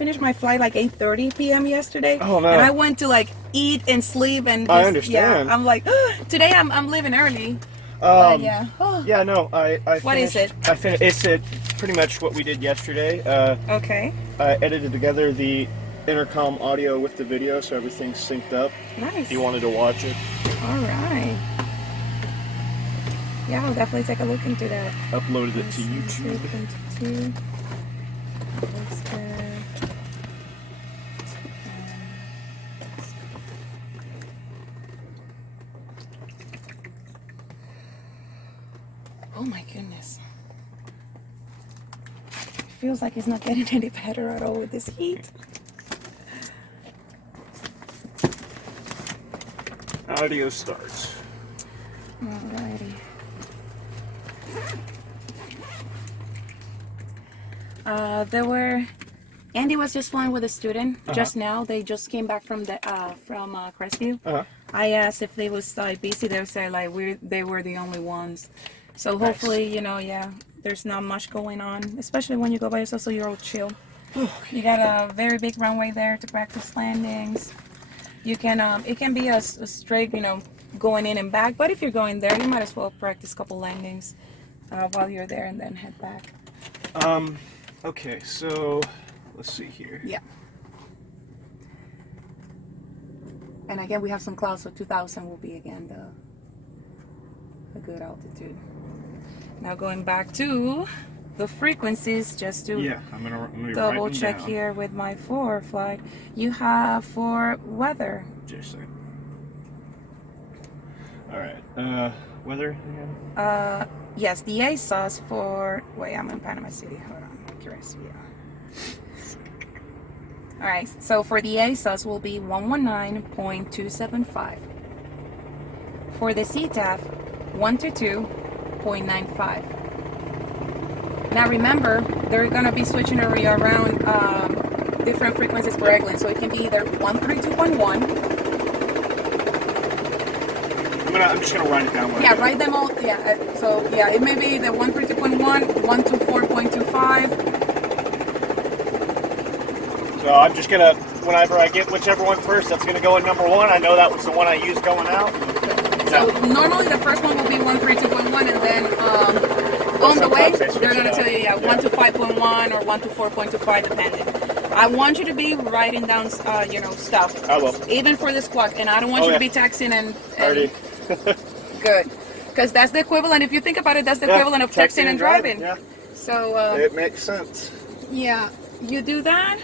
finished my flight like 8:30 p.m. yesterday. Oh, no. And I went to like eat and sleep and just, I understand. Yeah, I'm like, today I'm leaving early. Yeah. Yeah, no, I What is finished, it? It's pretty much what we did yesterday. Okay. I edited together the intercom audio with the video, so everything's synced up. Nice. If you wanted to watch it. All right. Yeah, I'll definitely take a look into that. Uploaded it to YouTube. Looks good. Oh my goodness. It feels like it's not getting any better at all with this heat. Audio starts. Alrighty. Andy was just flying with a student just now. They just came back from Crestview. I asked if they was busy. They said like they were the only ones. So hopefully, you know, yeah, there's not much going on, especially when you go by yourself, so you're all chill. You got a very big runway there to practice landings. You can, it can be a straight, you know, going in and back, but if you're going there, you might as well practice a couple landings while you're there and then head back. Okay, so let's see here. Yeah. And again, we have some clouds, so 2,000 will be again a good altitude. Now going back to the frequencies, just to I'm gonna double check here with my forward flight. You have for weather. Just a second. All right. Weather again? Yes, the ASOS for. Wait, I'm in Panama City. Hold on, I'm curious. Yeah. All right. So for the ASOS will be 119.275. For the CTAF, 122.95. Now remember, they're gonna be switching around different frequencies for Eglin, so it can be either 132.1. I'm just gonna write it down. Yeah, write them all. Yeah. So yeah, it may be the 132.1, 124.25. So I'm just gonna, whenever I get whichever one first, that's gonna go in number one. I know that was the one I used going out. So normally the first one will be 132.1, and then on the way they're gonna tell you 1 to 5.1 or 1 to 4.25 depending. I want you to be writing down you know, stuff. I will. Even for the squawk, and I don't want you to be texting and good, because that's the equivalent. If you think about it, that's the equivalent of texting and driving. Yeah. So it makes sense. yeah, you do that.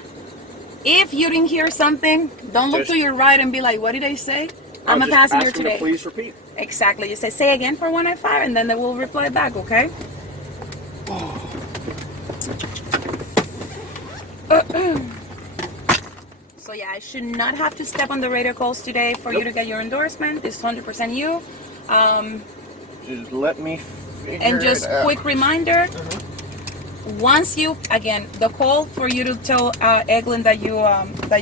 If you didn't hear something, don't look to your right and be like, "What did they say?" I'm a passenger today. Please repeat. Exactly. You say again for 195, and then they will reply back. Okay. So yeah, I should not have to step on the radio calls today for you to get your endorsement. It's 100% you. Just let me figure And just it out. quick reminder, once you, again, the call for you to tell Eglin that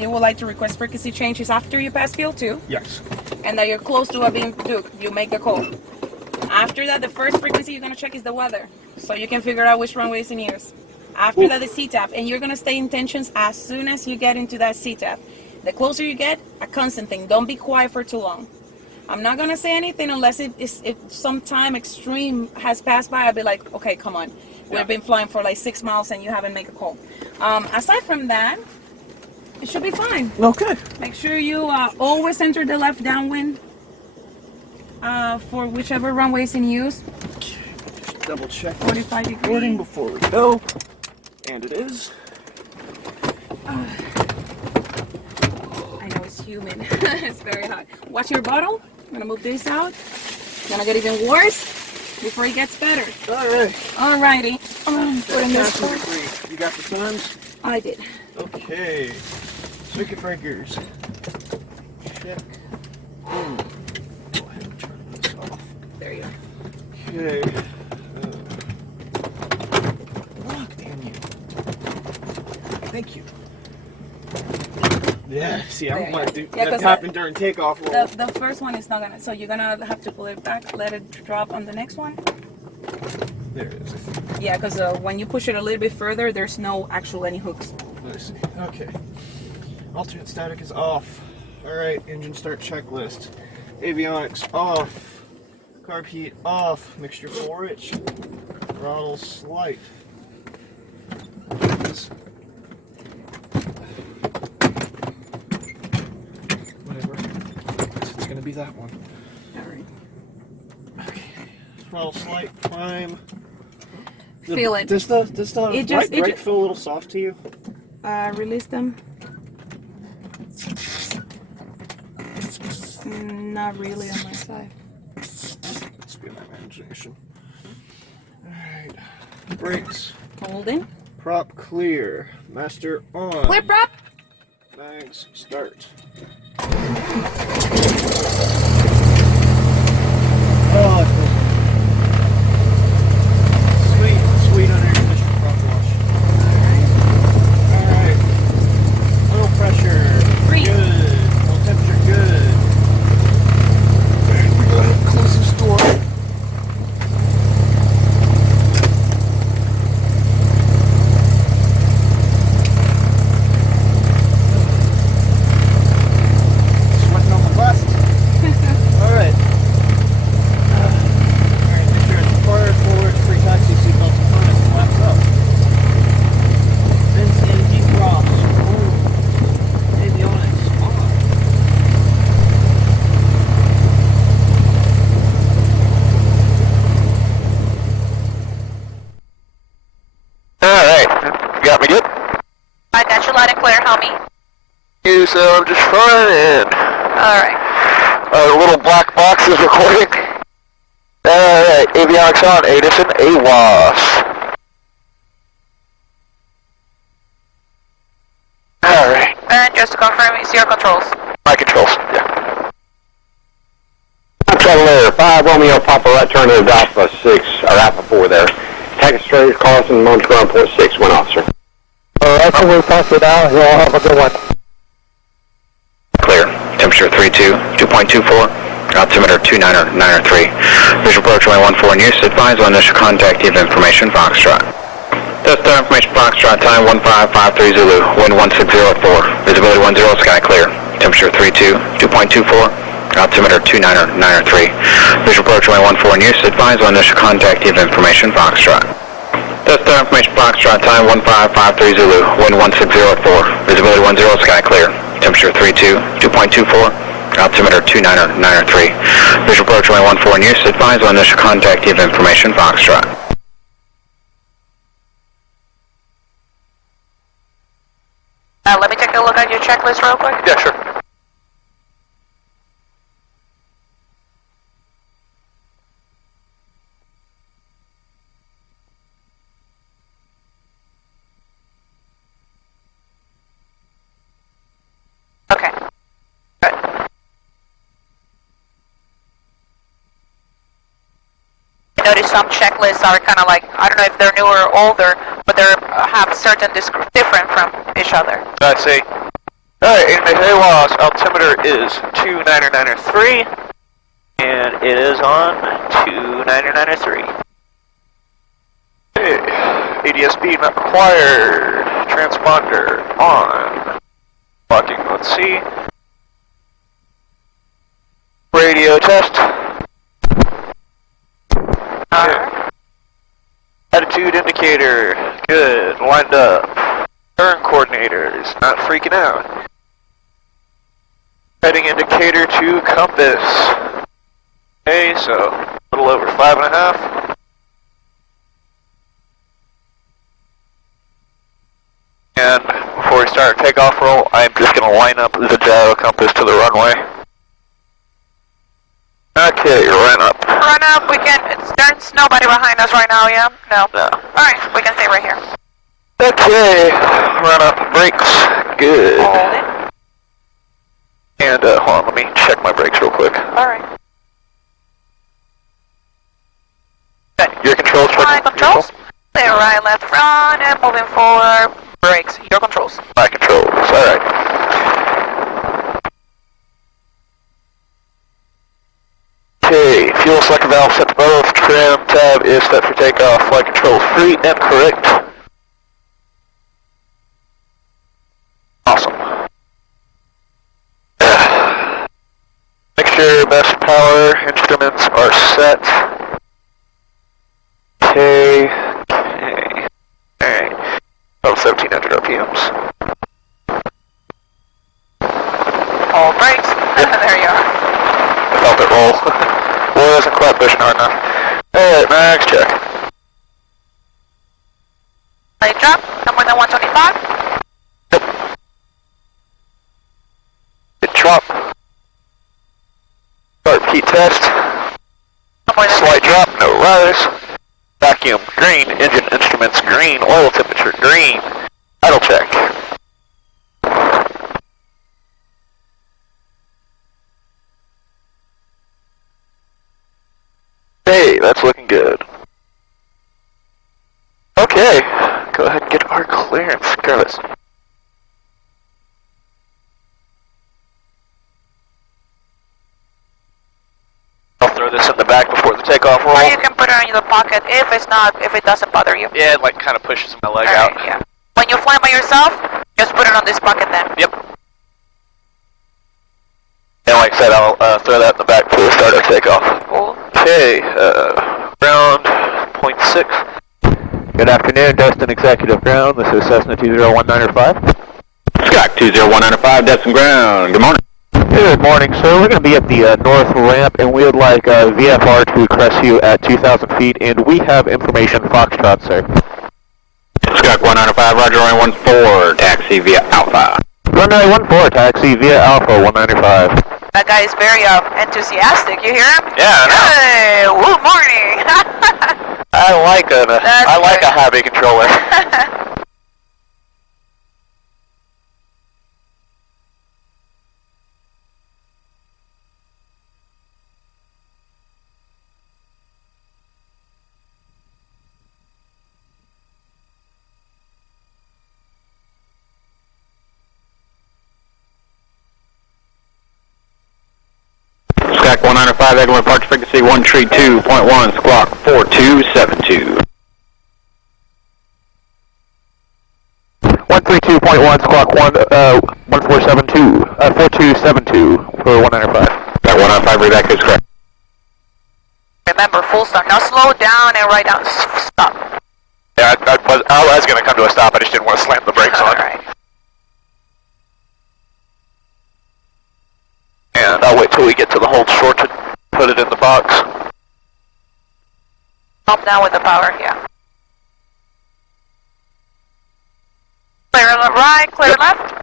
you would like to request frequency change is after you pass field 2. Yes. And that you're close to a beam Duke, you make the call. After that, the first frequency you're gonna check is the weather, so you can figure out which runway is in use. After that, the CTAF, and you're gonna stay in tensions as soon as you get into that CTAF. The closer you get, a constant thing. Don't be quiet for too long. I'm not gonna say anything unless if some time extreme has passed by. I'll be like, okay, come on. We've been flying for like 6 miles and you haven't made a call. Aside from that, it should be fine. No, good. Make sure you always enter the left downwind for whichever runway is in use. Just double check 45 degrees. recording before we go. And it is. I know it's humid. It's very hot. Watch your bottle. I'm gonna move this out. It's gonna get even worse before it gets better. All right. Alrighty. Putting this Degree. You got the times? I did. Okay. Circuit breakers. Check. Go ahead and turn this off. There you go. Okay. Oh, damn you. Thank you. Yeah, see, I don't want to do that happen during takeoff. The first one is not gonna, so you're gonna have to pull it back, let it drop on the next one. There it is, I think. Yeah, because when you push it a little bit further, there's no actual any hooks. Yeah. I see. Okay. Alternate static is off. Alright, engine start checklist. Avionics off. Carb heat off. Mixture full rich. Throttle slight. Whatever. It's gonna be that one. Alright. Okay. Throttle slight, prime. Feel it. Does the brake feel a little soft to you? Release them. Not really on my side. Must be my imagination. Alright. Brakes. Holding. Prop clear. Master on. Clear prop. Mags start. Oh, it feels sweet, sweet under condition prop wash. Alright. Oil pressure. Free. Good. Oil temperature good. We go ahead and close this door. Sweating on my bust. Alright. Alright, make sure it's forward, free taxi, seatbelts in front, and flaps up. Vents in, defrost. Avionics on. Alright, got me good? I got you loud and clear, homie. You, so I'm just fine in. Alright. Our little black box is recording. Alright, avionics on, Edison, AWAS. Alright, And just to confirm, it's your controls. my controls, yeah. Cavalier, 5 Romeo Papa, right turn to Alpha 6, or Alpha 4 there. Take it straight, Carlson, Montreal, Port 6, 1 officer. Alright, so we'll pass it out, you'll have a good one. Clear. Temperature 32, 2.24. Altimeter 2993. Visual approach runway 14 in use. Advise on initial contact. Give information. Foxtrot. Test information. Foxtrot. Time 1553 Zulu. Wind 16004. Visibility 10. Sky clear. Temperature 32, 2.24. Altimeter 2993. Visual approach runway 14 in use. Advise on initial contact. Give information. Foxtrot. Test information. Foxtrot. Time 1553 Zulu. Wind 1604. Visibility 10. Sky clear. Temperature 32, 2.24. Altimeter 2993. Visual approach runway 14 in use. Advise on initial contact. Give information. Foxtrot. Let me take a look at your checklist real quick. Yeah, sure. Okay. Good. I noticed some checklists are kind of like, I don't know if they're newer or older, but they have certain different from each other. I see. Alright, anyway, AWAS, altimeter is 2993, and it is on 2993. Okay, ADS-B not required, transponder on. Locking, let's see. Radio test. Alright. Attitude indicator, good, lined up. Turn coordinators, not freaking out. Heading indicator to compass. Okay, so a little over 5.5. And before we start our takeoff roll, I'm just going to line up the gyro compass to the runway. Okay, run up. Run up, we can, there's nobody behind us right now, yeah? No. No. Alright, we can stay right here. Okay, run up, brakes, good. Hold it. And hold on, let me check my brakes real quick. Alright. Good. Your controls, My controls. Clear right, left, front, and moving forward. Brakes, your controls. My controls, alright. Okay, fuel selector valve set to both. Trim tab is set for takeoff. Flight controls free and correct. Mixture, best power, instruments are set. Okay. Alright. About 1700 RPMs. All brakes. There you are. I felt it roll. Boy, wasn't quite pushing hard enough. Alright, max check. Light drop, no more than 125. Yep. Good drop. Start heat test. No more than Slight drop, no rise. Vacuum, green. Engine instruments, green. Oil temperature, green. Idle check. Hey, that's looking good. Okay, go ahead and get our clearance, Careless. I'll throw this in the back before the takeoff roll. Or you can put it in the pocket if it doesn't bother you. Yeah, it like kind of pushes my leg Alright, out. yeah. When you fly by yourself, just put it on this pocket then. Yep. And like I said, I'll throw that in the back before we start our takeoff. Cool. Okay, ground 0.6. Good afternoon, Destin Executive Ground. This is Cessna 20195. Scott 20195, Destin Ground. Good morning. Good morning, sir. We're going to be at the north ramp, and we would like VFR to crest you at 2,000 feet, and we have information Foxtrot, sir. Scott 195, Roger, runway 14, taxi via Alpha. Runway 14, taxi via Alpha 195. That guy is very enthusiastic. You hear him? Yeah, I know. Hey, good morning. I like a good. happy controller. Scott 195, Eglin Park frequency 132.1, squawk 4272. 132.1, squawk 1472, 4272 for 195. Scott 195, read that is correct. Remember, full stop. Now slow down and right down. Stop. Yeah, I was going to come to a stop. I just didn't want to slam the brakes on. Alright. And I'll wait till we get to the hold short to put it in the box. Pump down with the power, yeah. Clear right, clear left.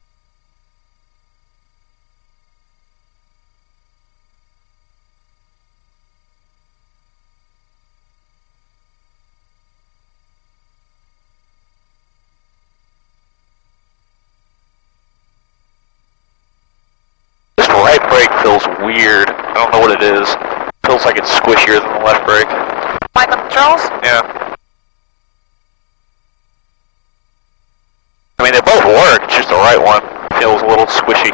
This right brake feels weird. I don't know what it is. Feels like it's squishier than the left brake. Mind controls. Yeah. I mean, they both work, it's just the right one feels a little squishy.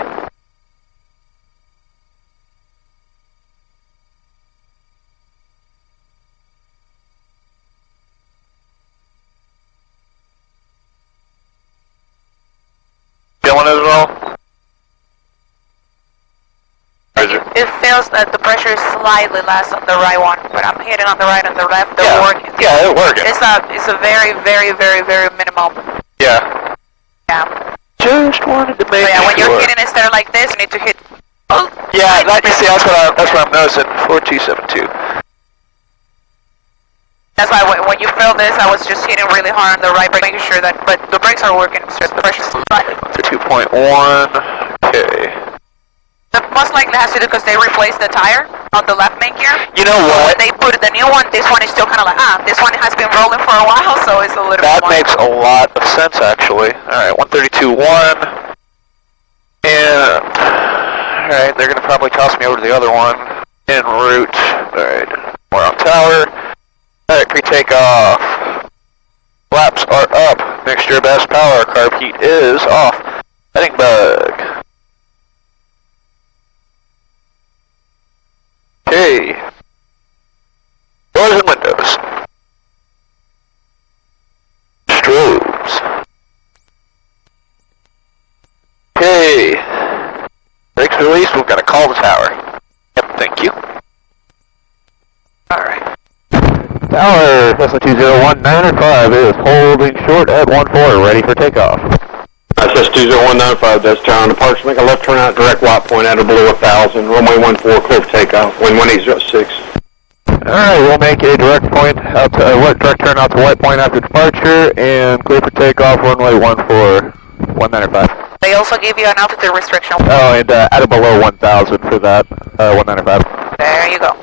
Feeling it at all? It feels that the pressure is slightly less on the right one, but I'm hitting on the right and the left. They're working. Yeah, it's working. It's a very, very, very, very minimum. Yeah. Yeah. Just wanted to make So yeah, when sure. you're hitting instead of like this, you need to hit. Oh. Yeah, you see, that's what I'm noticing. 4272. That's why when you feel this, I was just hitting really hard on the right brake, making sure that, but the brakes are working, so the pressure's slightly. To 2.1. Okay. The most likely has to do because they replaced the tire on the left main gear. You know So when what? they put the new one, this one is still kind of like, this one has been rolling for a while, so it's a little That bit more. makes a lot of sense, actually. Alright, 132.1. And... Alright, they're going to probably toss me over to the other one. En route. Alright, we're on tower. Alright, pre-takeoff. Flaps are up. Mixture best power. Carb heat is off. Heading bug. Okay. Doors and windows. Strobes. Okay. Brakes released, we've got to call the tower. Yep. Thank you. Alright. Tower, Cessna 20195 is holding short at 14, ready for takeoff. Cessna 20195, that's tower. Departure, make a left turn out, direct white point out of below 1,000. Runway 14, clear for takeoff. Wind 1806. Alright, we'll make a direct point out to, direct turn out to white point after departure, and clear for takeoff, runway 195. They also give you an altitude restriction. Oh, and out of below 1,000 for that, 195. There you go.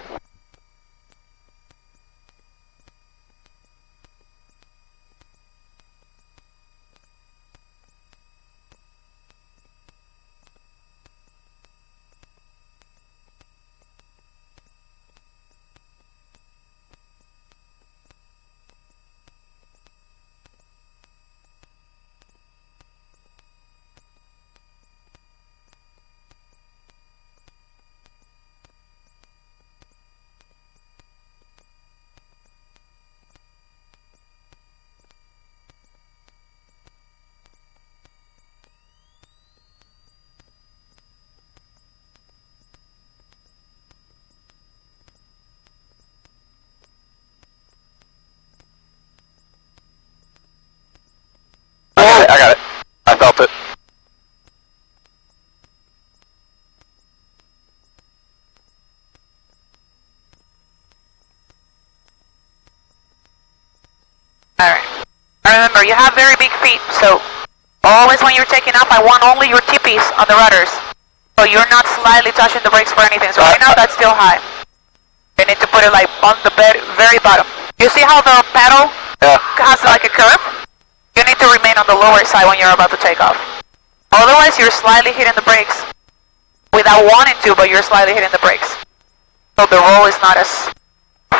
I got it. I felt it. Alright. Remember, you have very big feet, so always when you're taking up, I want only your tippies on the rudders. So you're not slightly touching the brakes for anything. So right now, that's still high. You need to put it like on the very bottom. You see how the pedal has like a curve? You need to remain on the lower side when you're about to take off. Otherwise, you're slightly hitting the brakes without wanting to, but you're slightly hitting the brakes. So the roll is not as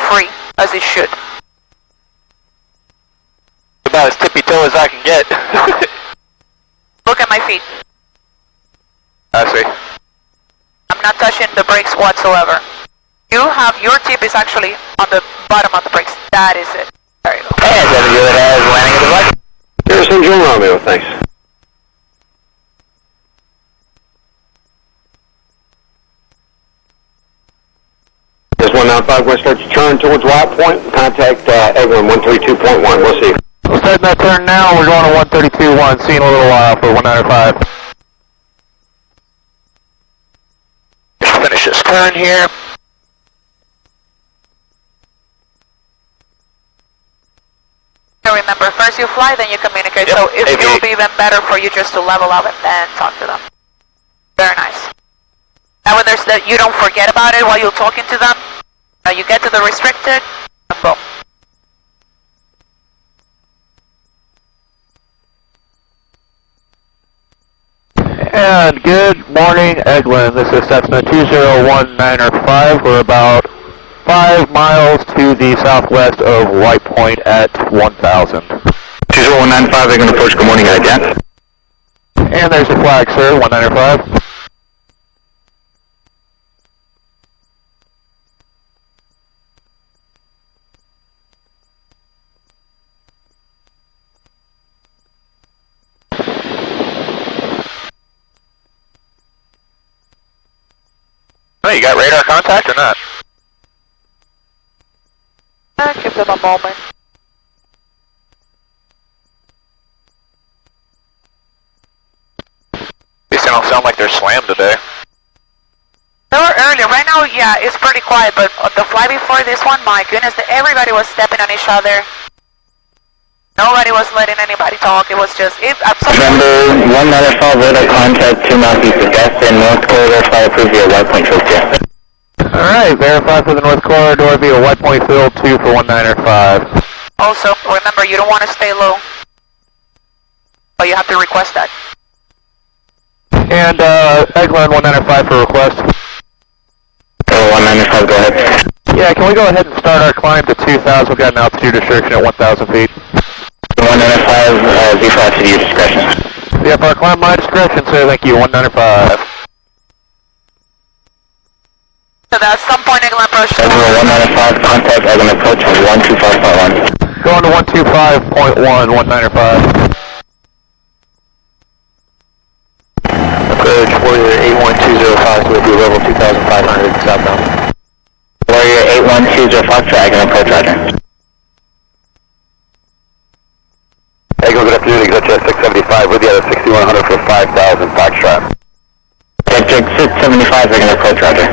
free as it should. About as tippy-toe as I can get. Look at my feet. I see. I'm not touching the brakes whatsoever. You have your tip is actually on the bottom of the brakes. That is it. There you go. And 7 good as landing at the right. Here's St. John Romeo, thanks. This 195, we're going to start to turn towards White Point. Contact Eglin 132.1. We'll see. We're setting that turn now. We're going to 132.1. See you in a little while for 195. Just finish this turn here. Remember, first you fly, then you communicate. So it will be even better for you just to level up and then talk to them. Very nice. That way that you don't forget about it while you're talking to them. You get to the restricted, and boom. And good morning, Eglin. This is Cessna 20195. We're about 5 miles to the southwest of White Point at 1,000. 20195, they're going to approach. Good morning, again. And there's your flag, sir, 195. Oh, you got radar contact or not? Give them a moment. These don't sound like they're slammed today. They were earlier. Right now, yeah, it's pretty quiet, but the flight before this one, my goodness, everybody was stepping on each other. Nobody was letting anybody talk. It was just, Number 195, radar contact 2 northeast of Gaston, North Corridor, fly approved via White Point Trophy. Alright, verify for the North Corridor via White Point Field 2 for 195. also, remember, you don't want to stay low. But you have to request that. And Eglin 195 for request. 195, go ahead. Yeah, can we go ahead and start our climb to 2,000? We've got an altitude restriction at 1,000 feet. 195, V5 to your discretion. Yep, our climb my discretion, sir. Thank you, 195. So at some point, Eglin approach. 195, contact Eglin approach on 125.1. Going to 125.1, 195. Approach Warrior 8120 5 with you, level 2500 southbound. Warrior 8120 Foxtrot, and approach roger. Eagle, good afternoon, Executive 675 with you at 6100 for 5000 Foxtrot. Executive 675, we're going to approach roger.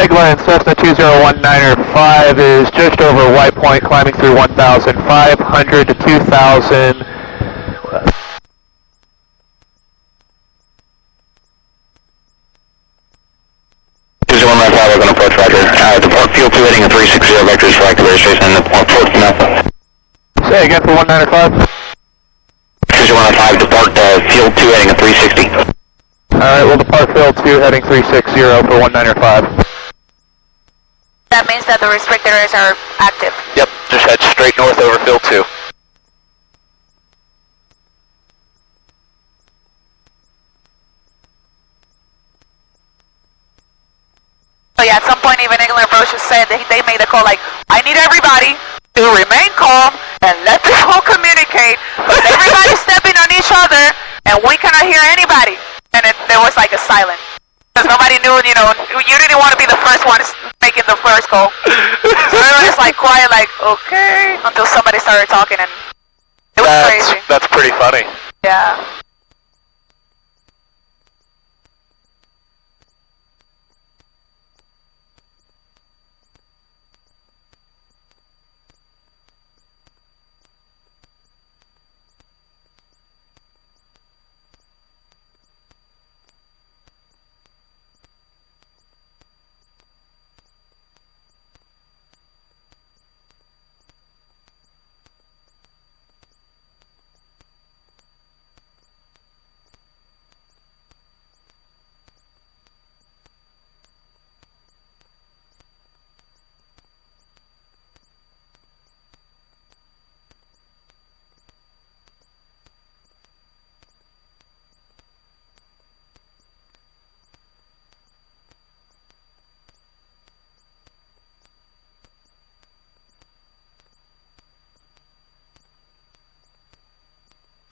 Eggland Cessna 2019er 5 is just over White Point, climbing through 1,500 to 2,000. We're going to approach roger. Depart fuel 2 heading at 360 vectors for activation and the port north. Say again for 195. 195, depart fuel 2 heading at 360. Alright, we'll depart field 2 heading 360 for 195. That means that the restricted areas are active. Yep, just head straight north over field 2. So yeah, at some point even England Approach said that they made a call like, I need everybody to remain calm and let people communicate, because everybody's stepping on each other and we cannot hear anybody. And there was like a silence. Because nobody knew, you know, you didn't want to be the first one making the first call. So everyone was like quiet, like, okay, until somebody started talking, and it was crazy. That's pretty funny. Yeah.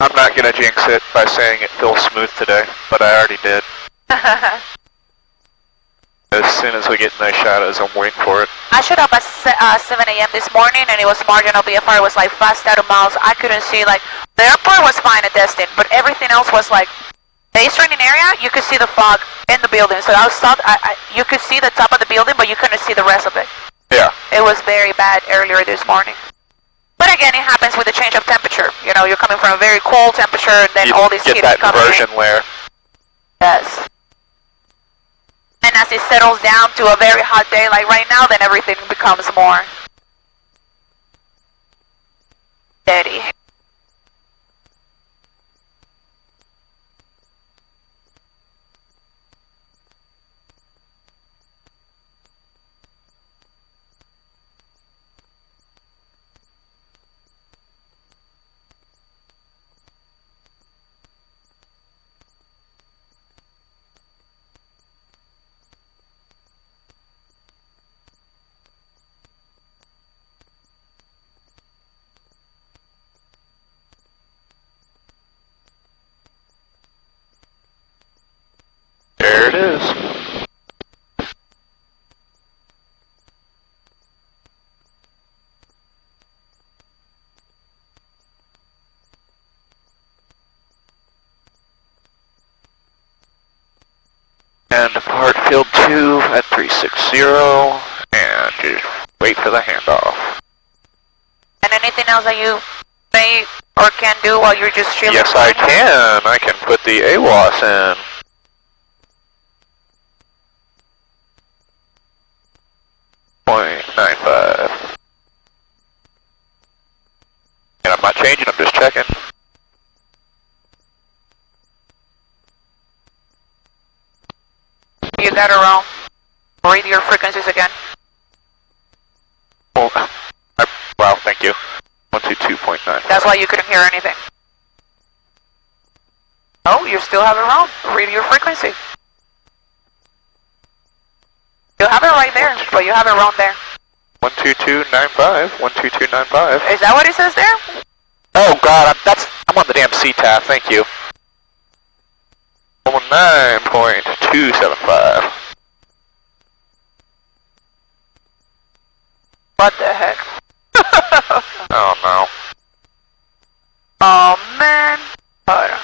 I'm not going to jinx it by saying it feels smooth today, but I already did. As soon as we get nice shadows, I'm waiting for it. I showed up at 7 a.m. this morning, and it was marginal BFR. It was like fast out of miles. I couldn't see, like, the airport was fine at Destin, but everything else was like, base training area, you could see the fog in the building. So I was stopped, you could see the top of the building, but you couldn't see the rest of it. Yeah. It was very bad earlier this morning. But again, it happens with the change of temperature. You know, you're coming from a very cold temperature, and then all these heat is coming in. Get that inversion layer. Yes. And as it settles down to a very hot day like right now, then everything becomes more steady. There it is. And depart field 2 at 360, and just wait for the handoff. And anything else that you may or can do while you're just chilling? Yes, I can. I can put the AWAS in. .95. And I'm not changing, I'm just checking. You got it wrong. Read your frequencies again. Well, wow, thank you. 122.9. That's why you couldn't hear anything. Oh, you still have it wrong. Read your frequency. You have it right there, but you have it wrong there. 122.95, 122.95. Is that what it says there? Oh God, I'm on the damn CTAF, thank you. 119.5, 9.275. What the heck? Oh no. Oh man. Hold on.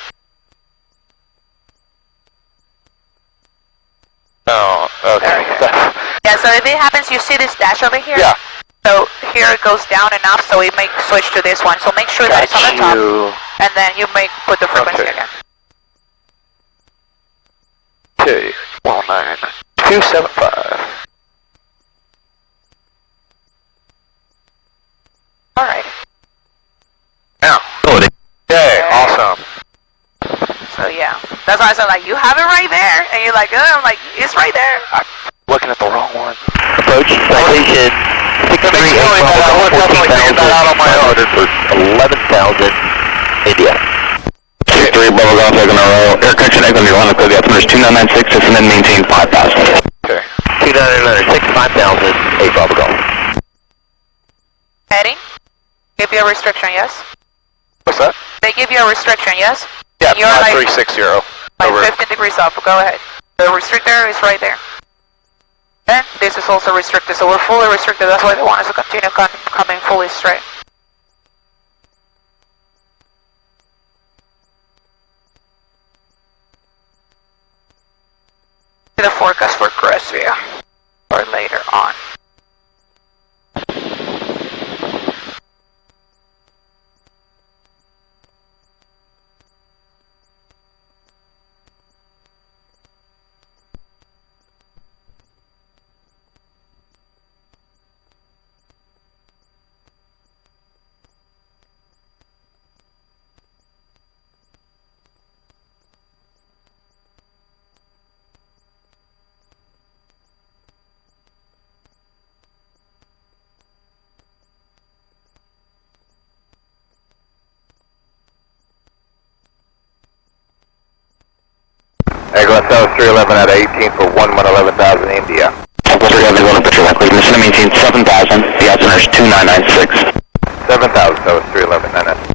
Oh, okay. There we go. Yeah, so if it happens, you see this dash over here? Yeah. So here it goes down enough, so it may switch to this one. So make sure that it's on the top, and then you may put the frequency Okay. again. Okay, 19275. Alright. Now. Loading. Okay, awesome. So yeah, that's why I said like, you have it right there, and you're like, I'm like, it's right there. I'm looking at the wrong one. Approach citation 638 I would definitely figure that out on my own. ordered for 11,000 India. 63 Bravo Golf taking a roll. Air correction exit on your line of code. The altimeter is 2996 and then maintain 5,000. Okay. 2996, 5,000, 8 Bravo Golf. Heading? Give you a restriction, yes? What's that? They give you a restriction, yes? Yeah, You're like 5360. Like Over. 15 degrees off, go ahead. The restrictor is right there. And this is also restricted, so we're fully restricted, that's why they want us to continue coming fully straight. The forecast for Crestview, or later on. Eggless South 311 at 18 for 111,000 India. What's your guys' going to picture that? Mission to maintain 7,000. The altimeter is 2996. 7,000, that was 311, NS.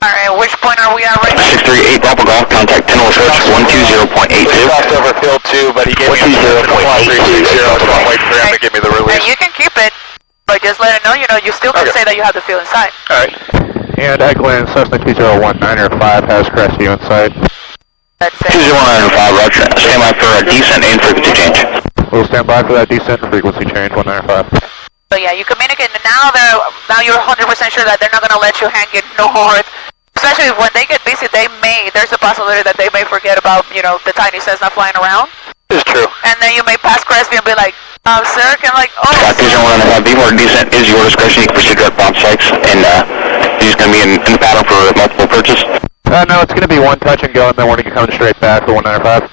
Alright, which point are we at right now? 638 Bravo Golf, contact 10 approach 120.82. We crossed over field 2, but he gave me a 120.360, so I'm waiting for him to give me the And release. you can keep it, but just let it know, you still can say that you have the field inside. Alright. And Eglin, Cessna 2019 or 5 has Crestview inside. That's it. 20195, roger. Stand by for a descent and frequency change. We'll stand by for that descent and frequency change, 195. So yeah, you communicate, and now you're 100% sure that they're not going to let you hang it north. Especially when they get busy, there's a possibility that they may forget about, the tiny Cessna flying around. It's true. And then you may pass Crestview and be like, sir, can like, oh, Scott 20195, before descent is your discretion. You can proceed direct bomb sites, and he's going to be in the pattern for multiple purchase. No, it's going to be one touch and go, and then we're going to be coming straight back for 195.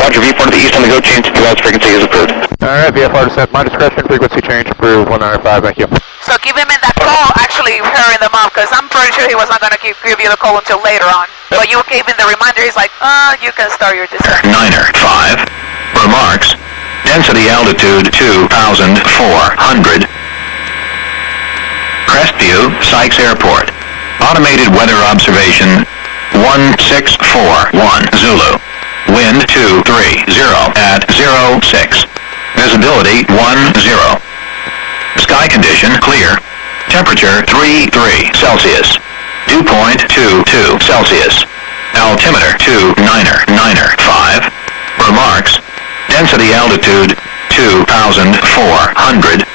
Roger, VFR to the east on the go change. Device frequency is approved. Alright, VFR descent, my discretion, frequency change approved, 195, thank you. so give him in that call, actually hurrying them up, because I'm pretty sure he was not going to give you the call until later on. But you gave him the reminder, he's like, you can start your descent. Niner 5. Remarks. Density altitude 2,400. Crestview, Sykes Airport. Automated weather observation 1641 Zulu. Wind 230 at 06. Visibility 10. Sky condition clear. Temperature 33 Celsius. Dew point 22 Celsius. Altimeter 2995. Remarks. Density altitude 2,400.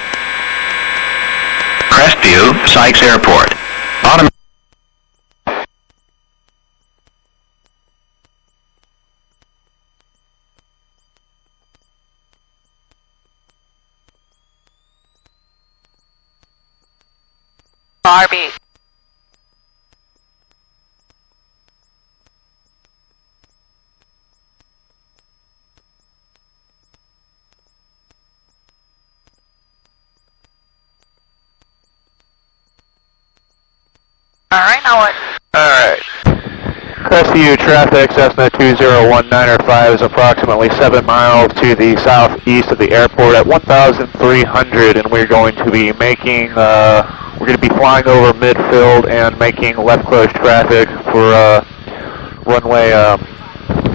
Crestview, Sykes Airport. Barbie. Alright, now what? Alright. Crestview traffic, Cessna 201905 is approximately 7 miles to the southeast of the airport at 1,300, and we're going to be making, we're going to be flying over midfield and making left close traffic for runway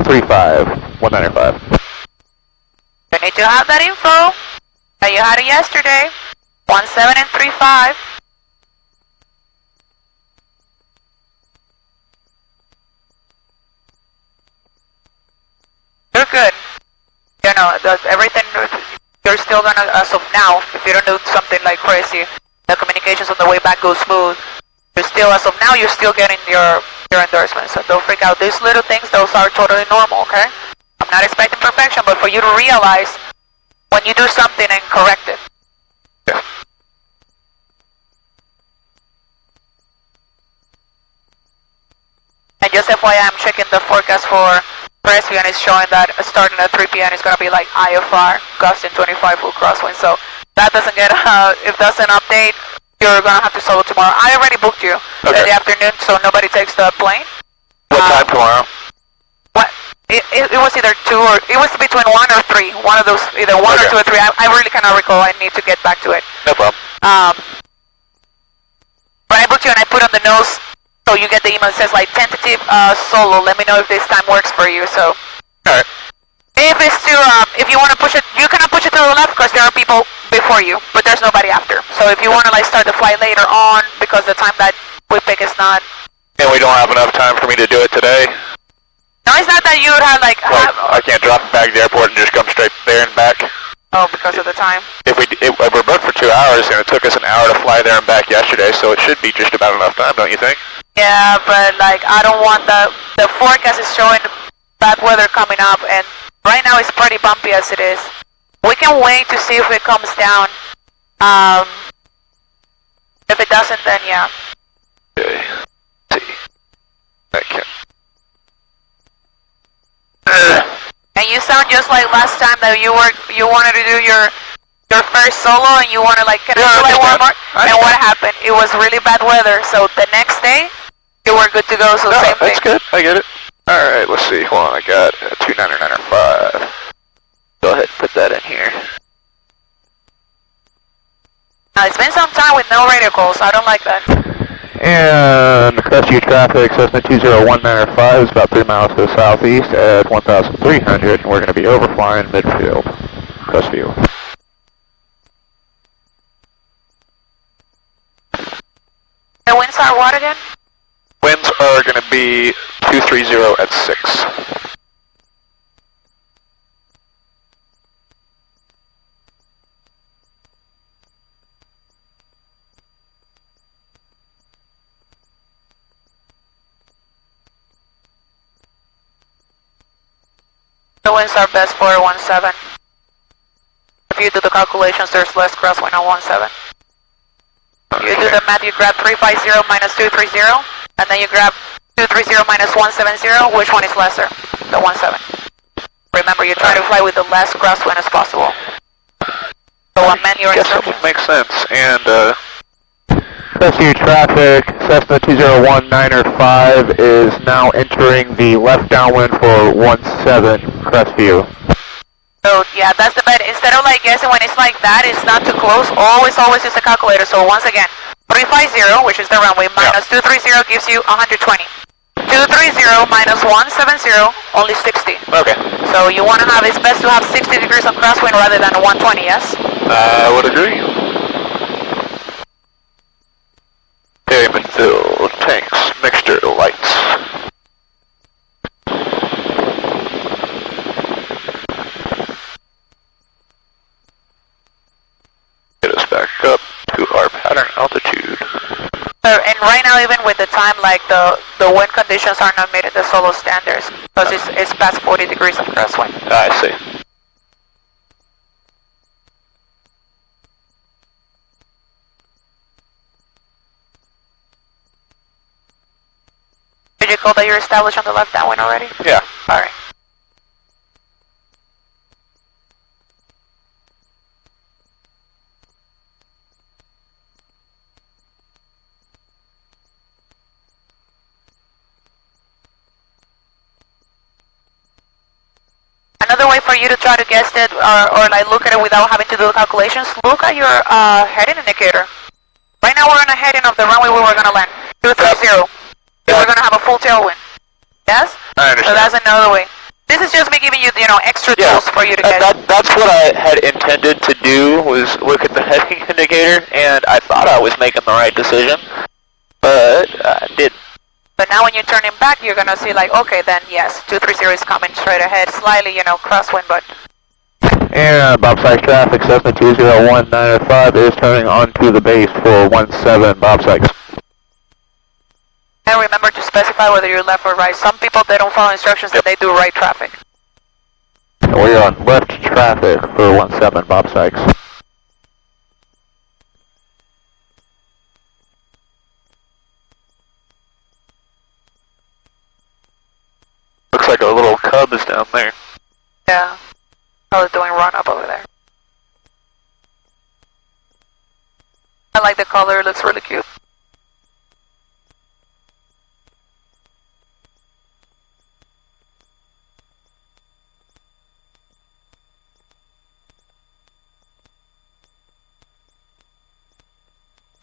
35, 195. You need to have that info. You had it yesterday. 17 and 35. You're good. You know, everything, you're still gonna, as of now, if you don't do something like crazy, the communications on the way back go smooth. You're still, as of now, you're still getting your endorsements. So don't freak out. These little things, those are totally normal, okay? I'm not expecting perfection, but for you to realize when you do something and correct it. Yeah. And just FYI, I'm checking the forecast for Crestview, and it's showing that starting at 3 p.m. it's going to be like IFR, gusting 25 full crosswind. So that doesn't get, if that's an update, you're going to have to solo tomorrow. I already booked you in the afternoon, so nobody takes the plane. What time tomorrow? What? It was either 2 or, it was between 1 or 3. One of those, either 1 or 2 or 3. I really cannot recall. I need to get back to it. No problem. But I booked you and I put on the nose, so you get the email that says like tentative solo. Let me know if this time works for you. So. Alright. If it's too, if you want to push it, you cannot push it to the left because there are people before you, but there's nobody after. So if you want to like start the flight later on because the time that we pick is not. And we don't have enough time for me to do it today? No, it's not that you would have like. I can't drop it back at the airport and just come straight there and back. Oh, because of the time. If we're booked for 2 hours, and it took us an hour to fly there and back yesterday, so it should be just about enough time, don't you think? Yeah, but like I don't want the forecast is showing bad weather coming up, and right now it's pretty bumpy as it is. We can wait to see if it comes down. If it doesn't, then yeah. Okay. Let's see. Okay. And you sound just like last time that you wanted to do your first solo and you wanted like, can I do like one more? And what happened? It was really bad weather, so the next day you were good to go. So same thing. That's good. I get it. All right. Let's see. Hold on. I got 29905. Go ahead and put that in here. Now it's been some time with no radio calls. I don't like that. And Crestview traffic, Cessna 201905 is about 3 miles to the southeast at 1,300, and we're going to be overflying midfield, Crestview. The winds are what again? Winds are going to be 230 at 6. The winds are best for 17. If you do the calculations, there's less crosswind on 17. You do the math, you grab 350 minus 230, and then you grab 230 minus 170, which one is lesser? The 17. Remember, you're trying to fly with the less crosswind as possible. So amend your I guess that instructions. would make sense. And, Crestview traffic, Cessna 201905 is now entering the left downwind for 17 Crestview. So yeah, that's the bet. Instead of like guessing when it's like that, it's not too close. Always use a calculator. So once again, 350, which is the runway, minus 230 gives you 120. 230 minus 170, only 60. okay. So you want to have, it's best to have 60 degrees of crosswind rather than 120, yes? I would agree. Payment fill, tanks, mixture, lights. Get us back up to our pattern altitude. And right now, even with the time, like the wind conditions are not meeting the solo standards because it's past 40 degrees of crosswind. I see. Did you call that you're established on the left downwind already? Yeah. All right. way for you to try to guess it or like look at it without having to do the calculations. Look at your heading indicator. Right now we're on a heading of the runway where we're gonna land. 230. We're gonna have a full tailwind. Yes? I understand. So that's another way. This is just me giving you, extra tools for you to get. That's what I had intended to do, was look at the heading indicator, and I thought I was making the right decision, but I didn't. But now when you turn it back, you're gonna see like, okay, then yes, 230 is coming straight ahead, slightly, crosswind, but. And Bob Sykes traffic, Cessna 20195 is turning onto the base for 17 Bob Sykes. And remember to specify whether you're left or right. Some people, they don't follow instructions and they do right traffic. We're on left traffic for 17 Bob Sykes. Looks like a little cub is down there. Yeah. Probably doing run up over there. I like the color, it looks really cute.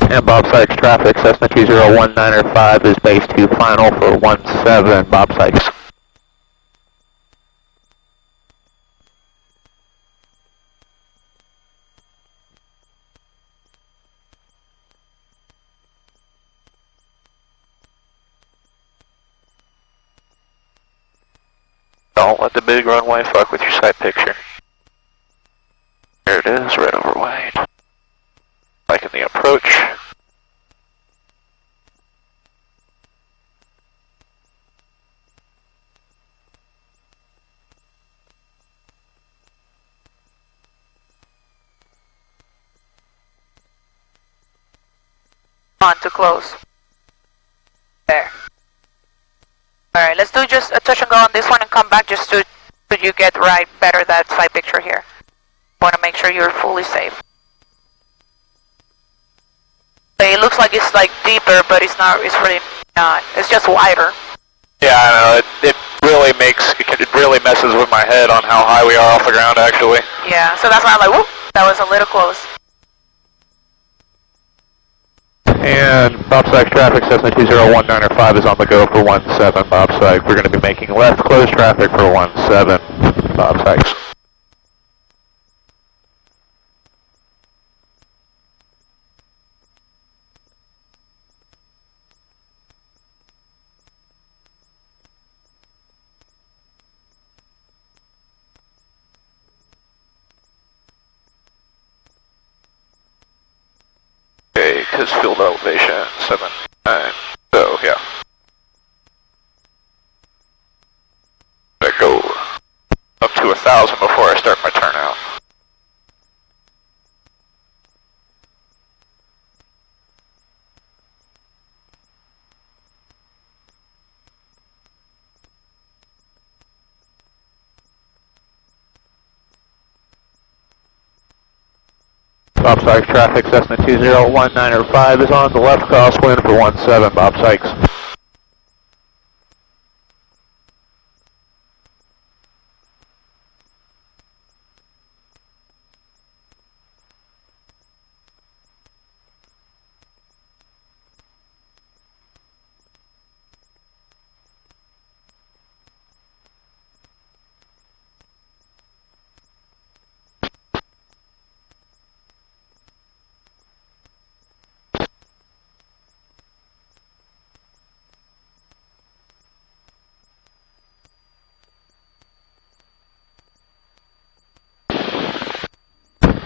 And Bob Sykes traffic, Cessna 20195 is base 2 final for 17 Bob Sykes. Don't let the big runway fuck with your sight picture. There it is, red over white. Liking the approach. On to close. There. Alright, let's do just a touch and go on this one and come back just so you get right better that side picture here. Want to make sure you're fully safe. It looks like it's like deeper, but it's not. It's really not. It's just wider. Yeah, I know. It really messes with my head on how high we are off the ground, actually. Yeah, so that's why I'm like, whoop, that was a little close. And Bob Sykes traffic, Cessna 20195 is on the go for 17 Bob Sykes. We're going to be making left close traffic for 17 Bob Sykes. Okay, because field elevation 79. So, yeah. I go up to 1,000 before I start my turnout. Bob Sykes traffic, Cessna 20195 is on the left crosswind for 17 Bob Sykes.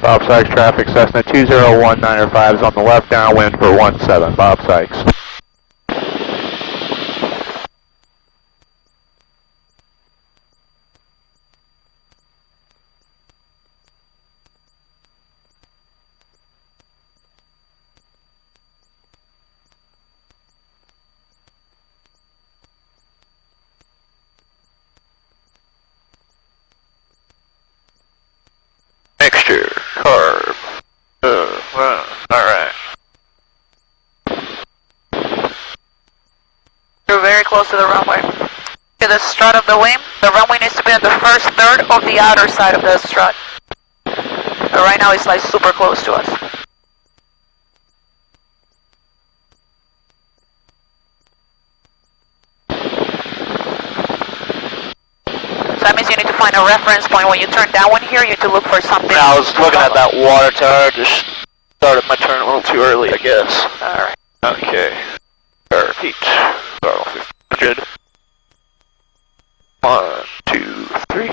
Bob Sykes traffic, Cessna 20195 is on the left downwind for 17 Bob Sykes. Mixture, carb. Alright. You're very close to the runway. To the strut of the wing, the runway needs to be on the first first third of the outer side of the strut. But right now it's like super close to us. So that means you need to find a reference point. When you turn downwind here, you need to look for something. I was looking at that water tower, just started my turn a little too early, I guess. Alright. Okay. Repeat. 100. 1, 2, 3.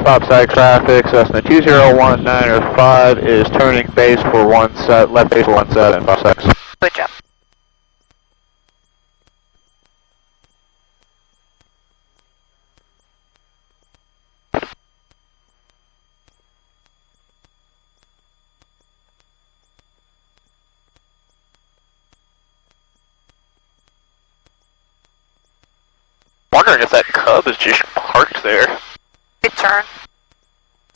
Stop side traffic, Cessna 20195 is turning base for left base for 17, Bob 6. Good job. Wondering if that Cub is just parked there. It turned.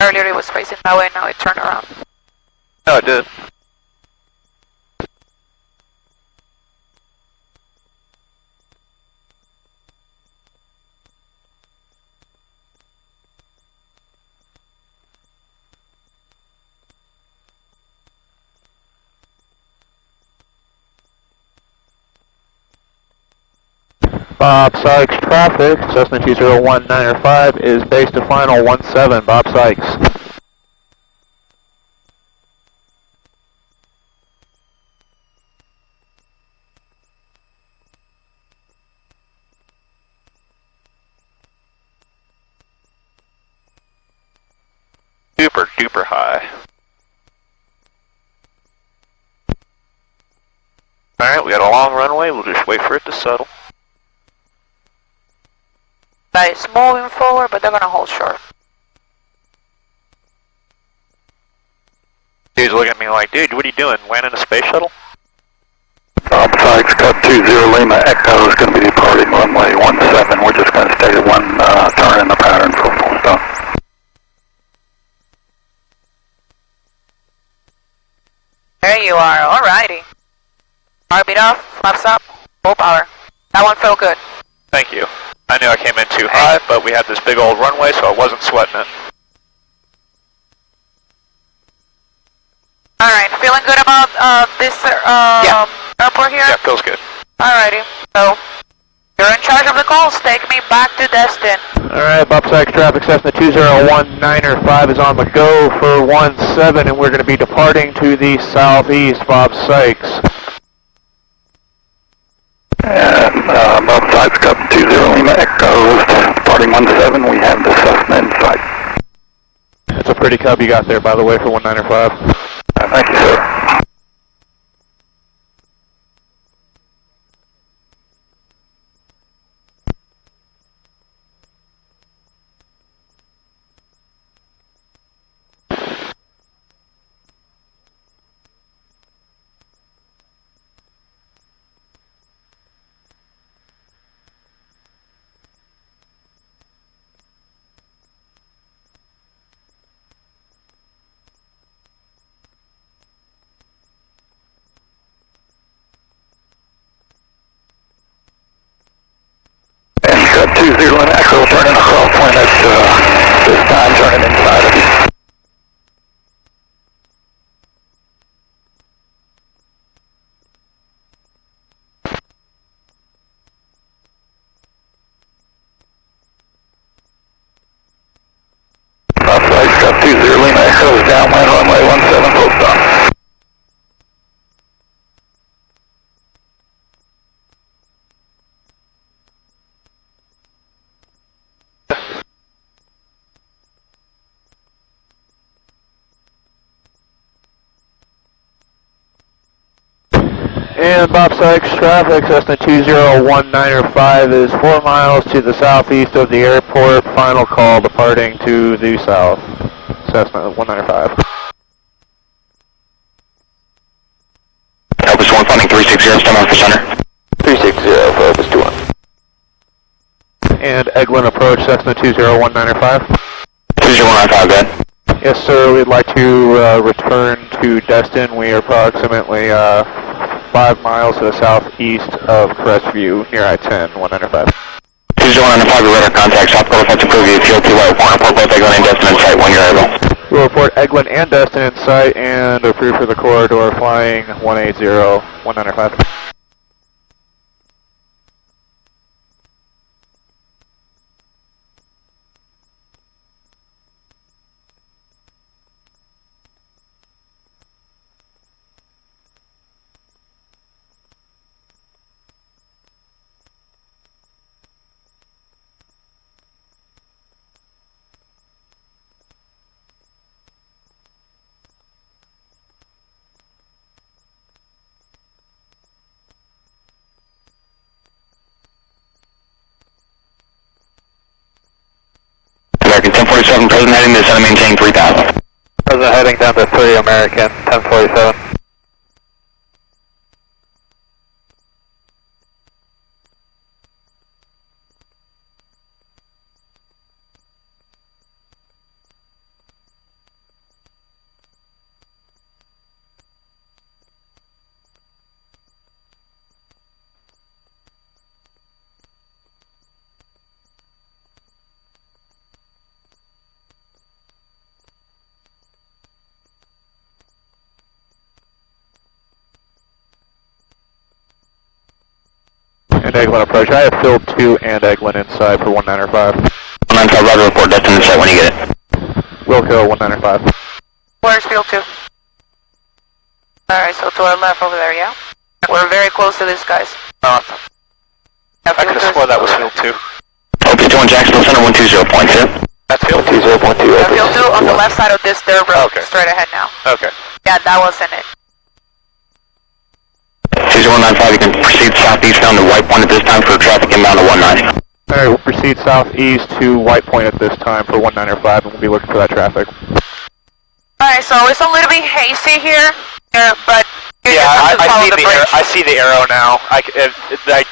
Earlier it was facing that way, now it turned around. No, it did. Bob Sykes traffic, Cessna 20195 is base to final 17, Bob Sykes. Super duper high. Alright, we got a long runway, we'll just wait for it to settle. That is moving forward, but they're gonna hold short. Dude's looking at me like, dude, what are you doing? Landing a space shuttle? Bob Sykes, Cut 20 Lima Echo is going to be departing runway 17. We're just going to stay at one turn in the pattern for full stop. There you are, alrighty. Heartbeat off, flaps up, full power. That one felt good. Thank you. I knew I came in too high, but we had this big old runway, so I wasn't sweating it. Alright, feeling good about this airport here? Yeah, feels good. Alrighty, so you're in charge of the calls. Take me back to Destin. Alright, Bob Sykes traffic, Cessna 20195 is on the go for 17, and we're going to be departing to the southeast, Bob Sykes. And Bob Sykes, Cut 20 Lima Echo is departing 17. We have the Cessna in sight. That's a pretty Cub you got there, by the way, for 195. Thank you, sir. Cut 20 Echo turning across point, that's this time turning inside of you. Bob Sykes, Cut 20 Lima Echo is downwind runway 17, full stop. And Bob Sykes traffic, Cessna 20195 is 4 miles to the southeast of the airport. Final call departing to the south. Cessna 195. Elvis 1 funding 360, stand on for center. 360 for Elvis 21. And Eglin approach, Cessna 20195. 20195, 20195, go ahead. Yes, sir. We'd like to return to Destin. We are approximately 5 miles to the southeast of Crestview, near I-10, 195. 20195, your radar contact, South Dakota Offensive Preview, Field 2 White, report both Eglin and Destin in sight when you're able. We'll report Eglin and Destin in sight and approved for the corridor flying 180, 195. American 1047, present heading to descend and maintain 3000. Present heading down to 3 American, 1047. And Eglin approach. I have filled 2 and Eglin inside for 195. 195, roger, report Destin in sight when you get it. Wilco, 195. Where's field 2? Alright, so to our left over there, yeah? We're very close to these guys. Awesome. Yeah, I could have sworn that was field 2. OP21 Jacksonville Center 120.2. That's field 2. 120.2. Yeah, field 2 on the left side of this dirt road, Okay. straight ahead now. Okay. Yeah, that wasn't it. 20195, you can proceed southeast down to White Point at this time for traffic inbound to 190. Alright, we'll proceed southeast to White Point at this time for 195 and we'll be looking for that traffic. Alright, so it's a little bit hazy here, but you Yeah, just have to follow the bridge. I see the arrow now. I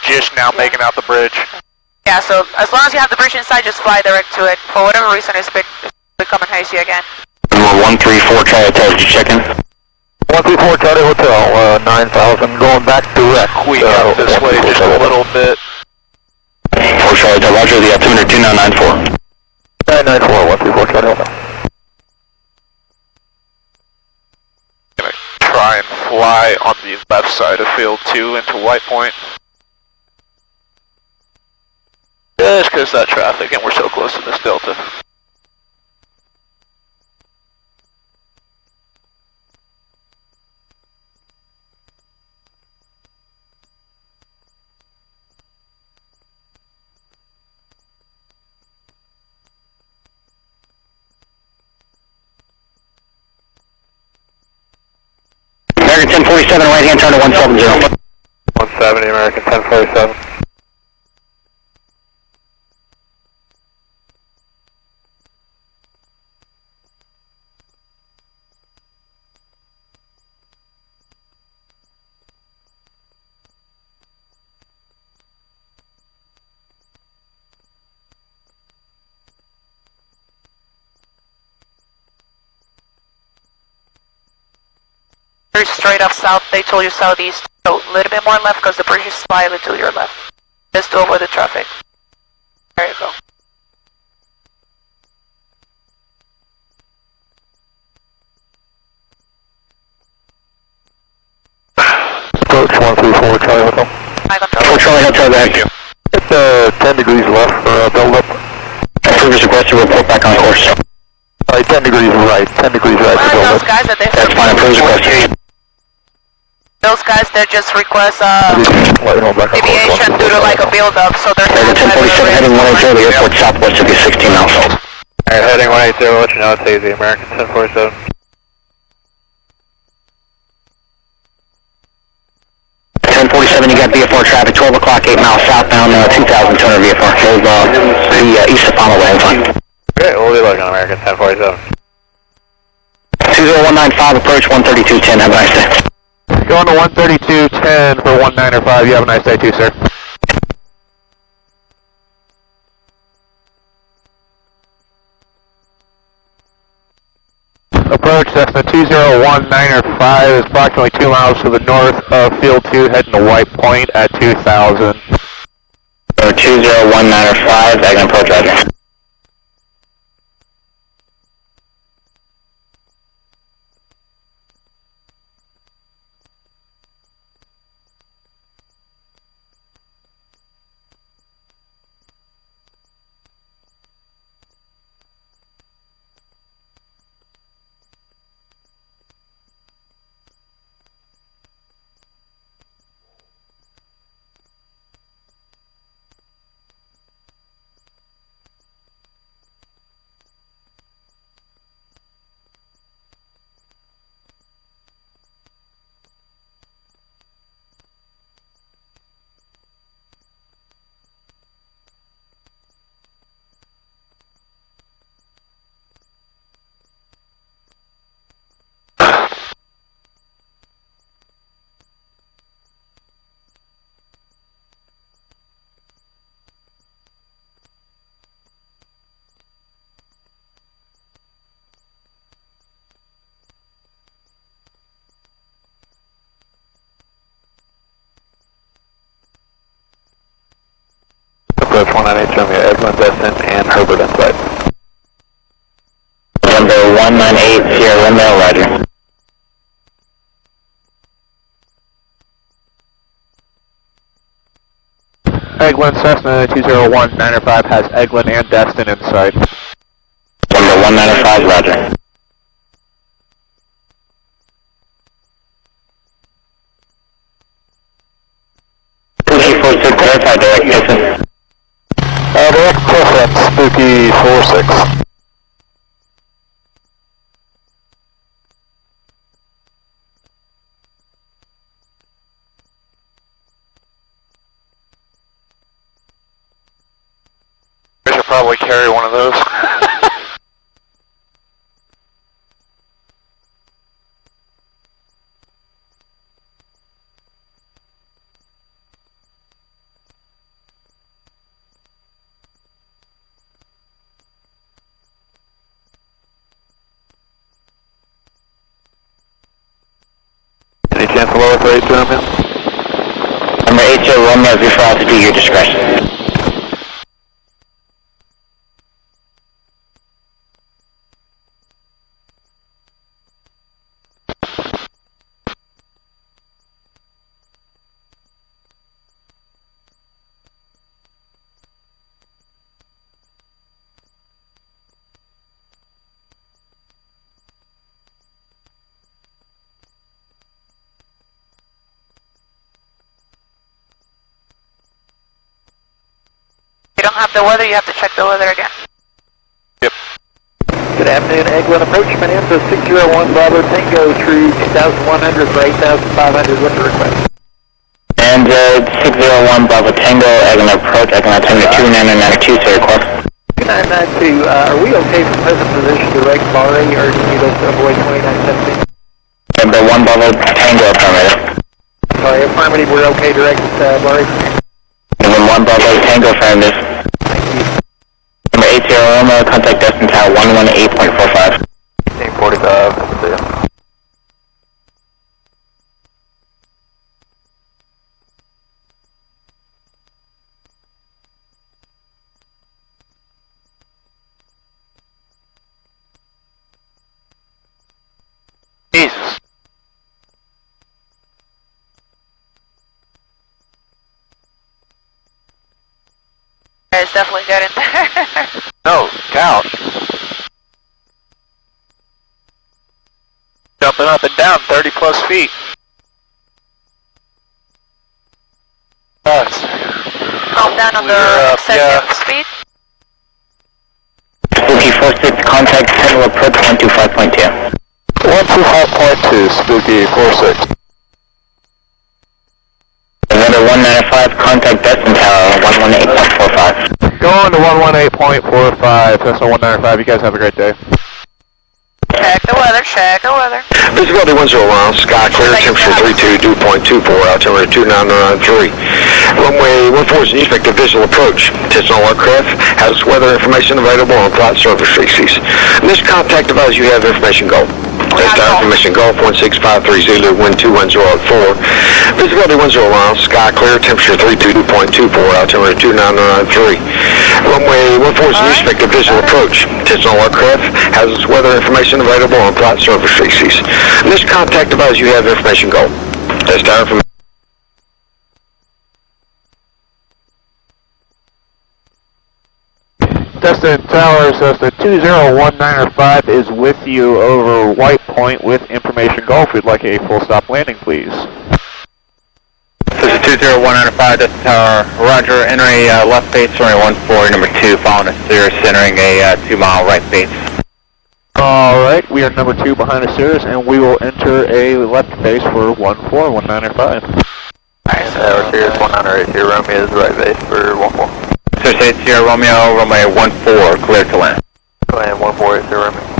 just now making out the bridge. Yeah, so as long as you have the bridge inside, just fly direct to it. For whatever reason, it's becoming hazy again. Number 134 Charlie Hotel, did you check in? 134 Charlie Hotel, 9000, going back direct. We out this way just a little bit. 4 Charlie Hotel, roger, the altimeter 2994. 994, 134 Charlie Hotel. Gonna try and fly on the left side of field 2 into White Point. Just because that traffic and we're so close to this delta. American 1047, right hand turn to 170. 170, American 1047. Very straight up south, they told you southeast, so a little bit more left because the bridge is slightly to your left. Just to avoid the traffic. There you go. Approach 134 Charlie Hotel. I 4 Charlie Hotel, thank you. It's 10 degrees left for build up. Approved as requested, report back on course. 10 degrees right, 10 degrees right for build those up. guys that they That's fine, approved as requested. Those guys that just request Let you know back on course. deviation due to like a build up, so they're American 1047 heading 180, the airport southwest will be 16 miles. Alright, heading 180, let you know it's easy, American 1047. 1047, you got VFR traffic, 12 o'clock, 8 miles southbound, 2,200 VFR. Hold the east of Palmer way, fine. Okay, we'll be looking American 1047. 20195, approach 13210, have a nice day. Going to 132.10 for 195. You have a nice day too, sir. Approach Cessna 20195 is approximately 2 miles to the north of Field 2, heading to White Point at 2000. 20195, I can approach, roger. Approach 198, show me Eglin, Destin, and Herbert inside. Number 198, Sierra Romeo, roger. Eglin, Cessna 20195 has Eglin and Destin inside. Number 195, roger. Verify direct distance. Direct preference, Spooky 46. I should probably carry one of those. Any chance of lower 32 Romeo? Number 80 Romeo, before altitude, your discretion. You don't have the weather, you have to check the weather again. Yep. Good afternoon, Eglin Approach. My name is 601 Bravo Tango, true 2100 for 8500. What's the request? And 601 Bravo Tango, Eglin Approach, Eglin Tango 2992, sir, request. 2992, are we okay from present position direct Barre, or do you need us to avoid 2917? Number 1 Bravo Tango, affirmative. Sorry, affirmative, we're okay direct Barre. Number 1 Bravo Tango, affirmative. Number 80 Romeo, contact Destin Tower 118.45. 1845, see ya. Jesus. It's definitely good in there. No, count. Jumping up and down 30 plus feet. Nice. Calm down on the excessive speed. Spooky 46, contact Central Approach 125.2. 125.2, Spooky 46. Number 195, contact Destin Tower 118.45. Going to 118.45, Cessna 195, you guys have a great day. Okay. Check the weather, check the weather. Visibility 10 miles, sky clear, temperature 32, dew point 24, altimeter 29993. Runway 14 is an expected visual approach. Attention all aircraft has weather information available on flight service frequencies. This contact device you have information go. Test information Golf 1653 Zulu, wind 210 at 4. Visibility 10 miles, sky clear, temperature 32.24, altimeter 29993. Runway 14 is an expected visual approach. Attention all aircraft has weather information available on flight service frequencies. This contact device you have information go. Test information. Cessna Tower, Cessna 201905 is with you over White Point with information Golf. We'd like a full stop landing, please. Cessna 20195, Cessna Tower, roger, entering left base, runway 14, number 2, following us, Cirrus, entering a 2-mile right base. Alright, we are number 2 behind the Cirrus, and we will enter a left base for 1905. Alright, so Cirrus 198 here, Romeo is right base for 14. Cirrus 8 Sierra Romeo, runway 14, clear to land. Go ahead, 14 Sierra Romeo.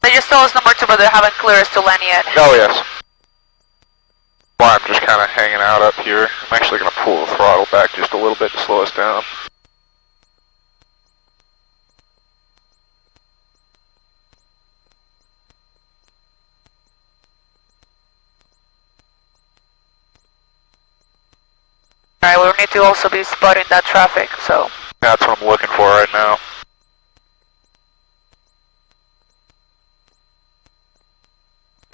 They just told us number 2, but they haven't cleared us to land yet. Oh, yes. Well, I'm just kind of hanging out up here. I'm actually going to pull the throttle back just a little bit to slow us down. Alright, we need to also be spotting that traffic, so. That's what I'm looking for right now.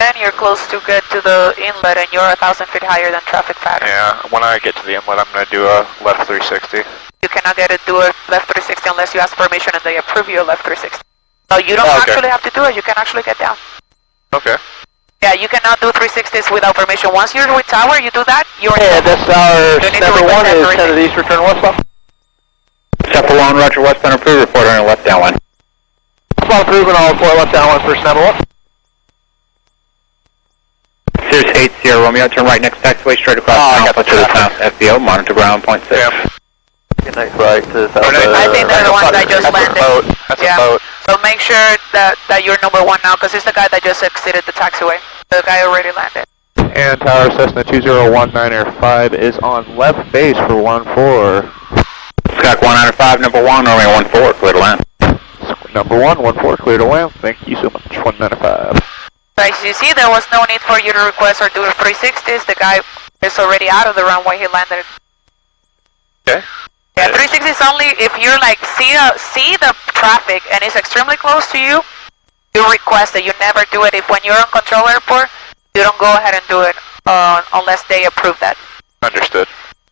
And you're close to get to the inlet and you're 1,000 feet higher than traffic pattern. Yeah, when I get to the inlet, I'm going to do a left 360. You cannot do a left 360 unless you ask permission and they approve you a left 360. So you don't actually have to do it, you can actually get down. Okay. Yeah, you cannot do 360s without permission. Once you're with tower, you do that, you're Yeah, this tower, number 1 is 10 to the east, return westbound. Cephalon one, roger, westbound approved, report on your left downwind. Westbound approved, and I'll report left downwind for number 1. Cirrus 8 Sierra Romeo, turn right next taxiway, straight across Alpha to the south, FBO, monitor ground, point 6. Yeah. Get next right to the south. I think they're the ones that just landed. That's Yeah. a boat. So make sure that you're number 1 now, because it's the guy that just exited the taxiway. The guy already landed. And Tower Cessna 201905 is on left base for 14. Skyhawk 195, number 1, runway 14, clear to land. Number 14, clear to land. Thank you so much, 195. So as you see, there was no need for you to request or do 360s. The guy is already out of the runway. He landed. Okay. Yeah, 360s only if you're like see the traffic and it's extremely close to you. You request it. You never do it. If when you're on control airport, you don't go ahead and do it unless they approve that. Understood.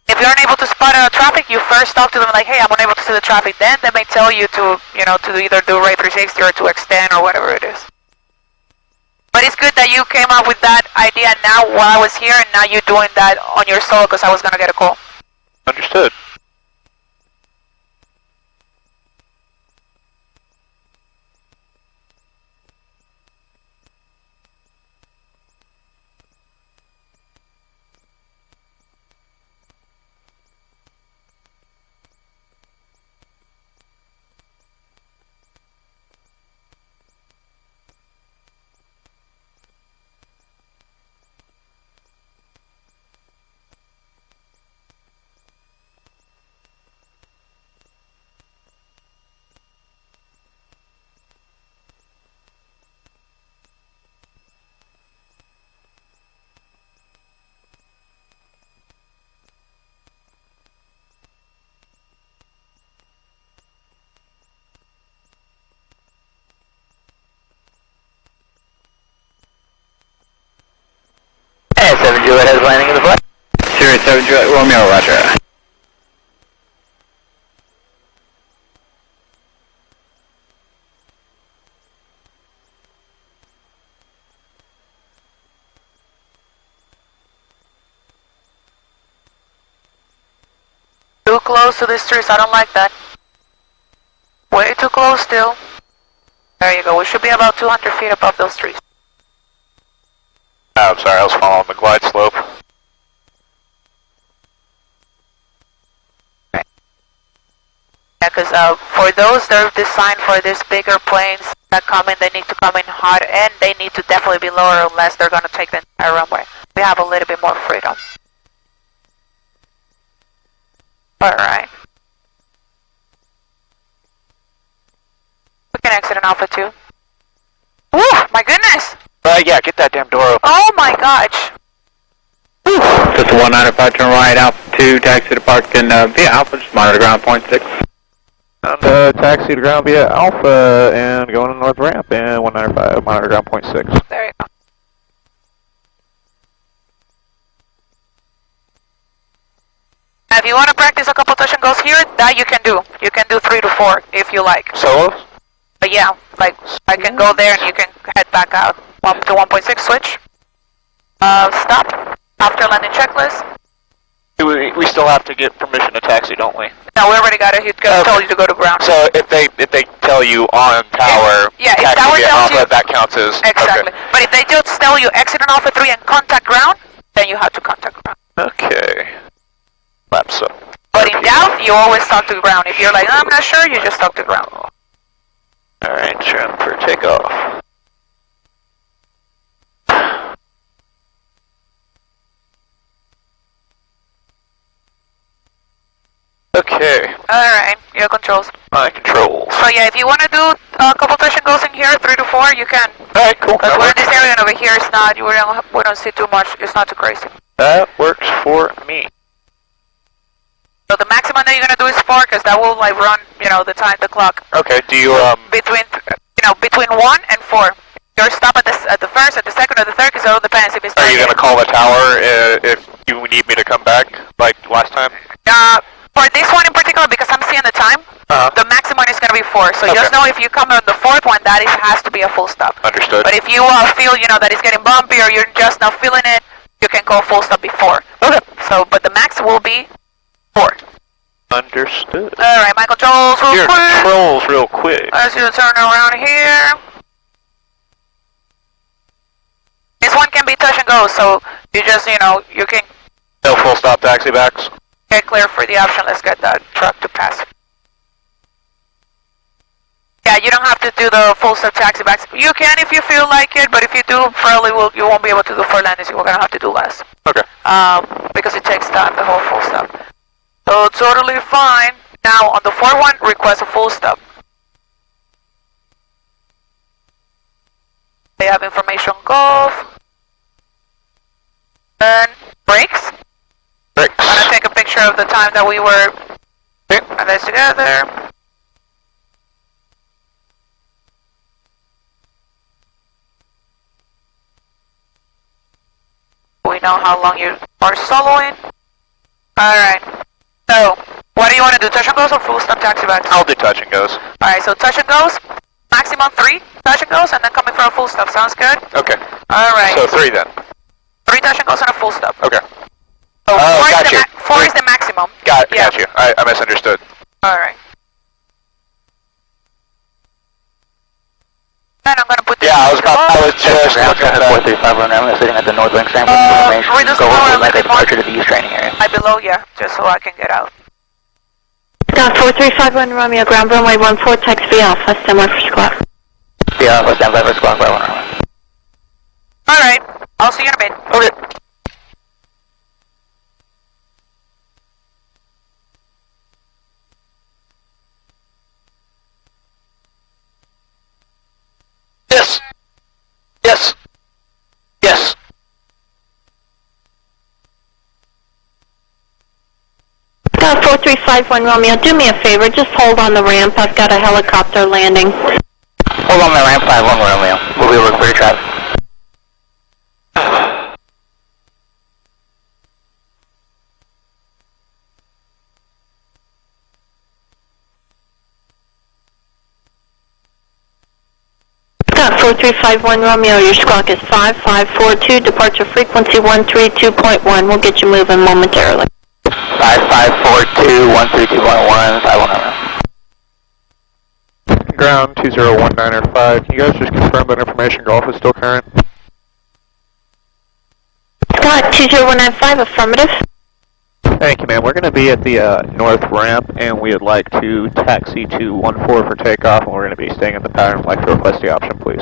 If you're unable to spot traffic, you first talk to them like, hey, I'm unable to see the traffic. Then they may tell you to to either do Ray 360 or to extend or whatever it is. But it's good that you came up with that idea now while I was here, and now you're doing that on your solo because I was going to get a call. Understood. 7 Juliet has landing in the flight. Sierra 7 Juliet Romeo, roger. Too close to these trees, I don't like that. Way too close still. There you go, we should be about 200 feet above those trees. I'm sorry, I was following the glide slope. Yeah, because for those, they're designed for these bigger planes that come in, they need to come in hard, and they need to definitely be lower unless they're going to take the entire runway. We have a little bit more freedom. Alright. We can exit an Alpha 2. Woo! My goodness! Yeah, get that damn door open. Oh my gosh! Just a 195, turn right, Alpha 2, taxi to park in via Alpha, just monitor ground point 6. And taxi to ground via Alpha and going to north ramp and 195, monitor ground point 6. There you go. If you want to practice a couple touch and goes here, that you can do. You can do 3 to 4 if you like. Solos? But yeah, like I can go there and you can head back out. 1 to 1.6 switch. Stop. After landing checklist. We still have to get permission to taxi, don't we? No, we already got it. He told you to go to ground. So if they tell you on tower, yeah, if taxi tower via tells Alpha, you, that counts as exactly. Okay. But if they just tell you exit on Alpha 3 and contact ground, then you have to contact ground. Okay. Laps up. But in doubt, you always talk to ground. If you're like, I'm not sure, you just talk to ground. Alright, trim for takeoff. Okay, Alright, your controls. my controls. So yeah, if you want to do a couple touch and goes in here, 3 to 4, you can. Alright, cool. Because we're in this area and over here, it's not, we don't see too much, it's not too crazy. That works for me. So the maximum that you're going to do is 4, because that will like run, the time, the clock. Okay, do you, Between 1 and 4. Your stop at the first, at the second, or the third, because it all depends if it's... are you going to call the tower if you need me to come back, like last time? For this one in particular, because I'm seeing the time, the maximum is going to be 4. So just know if you come on the 4th one, that has to be a full stop. Understood. But if you feel, that it's getting bumpy or you're just not feeling it, you can go full stop before. Okay. So, but the max will be 4. Understood. Alright, my controls real Your quick. controls real quick. Let's do a turn around here. This one can be touch and go, so you just, you can No full stop taxi backs? get clear for the option. Let's get that truck to pass. Yeah, you don't have to do the full stop taxi backs. You can if you feel like it, but if you do, probably you won't be able to do 4 landings. You're going to have to do less. Okay. Because it takes time, the whole full stop. So totally fine. Now on the 4 one, request a full stop. They have information Gulf. And brakes. Brakes. I'm gonna take a picture of the time that we were on this together. We know how long you are soloing. Alright. So, what do you want to do? Touch and goes or full stop taxi backs? I'll do touch and goes. Alright, so touch and goes. Maximum 3 touch and goes, and then coming for a full stop. Sounds good? Okay. Alright. So 3 then. 3 touch and goes and a full stop. Okay. So Oh, 4 is got the you. 4 is the maximum. Got Yeah. you. I misunderstood. Alright. And I'm gonna put this Yeah, I was just looking at that. 435 run around, sitting at the north wing ramp with information. reduce Go the power over a little like a bit more. departure to the east training area. I below, yeah, just so I can get out. Down 4351 Romeo, ground runway 14, text via Alpha, stand by for squawk. Yeah, Alpha, stand by for squawk by 1 runway. Alright, I'll see you in a bit. Okay. Yes. Yes. Yes. Down 4351 Romeo, do me a favor, just hold on the ramp. I've got a helicopter landing. Hold on the ramp 51 Romeo. We'll be looking for your traffic. 4351 Romeo, your squawk is 5542, departure frequency 132.1. We'll get you moving momentarily. 5542, 132.1, 519. Ground 20195. Can you guys just confirm that information golf is still current? Scott 20195, affirmative. Thank you, ma'am. We're going to be at the north ramp, and we would like to taxi to 14 for takeoff, and we're going to be staying in the pattern. I'd like to request the option, please.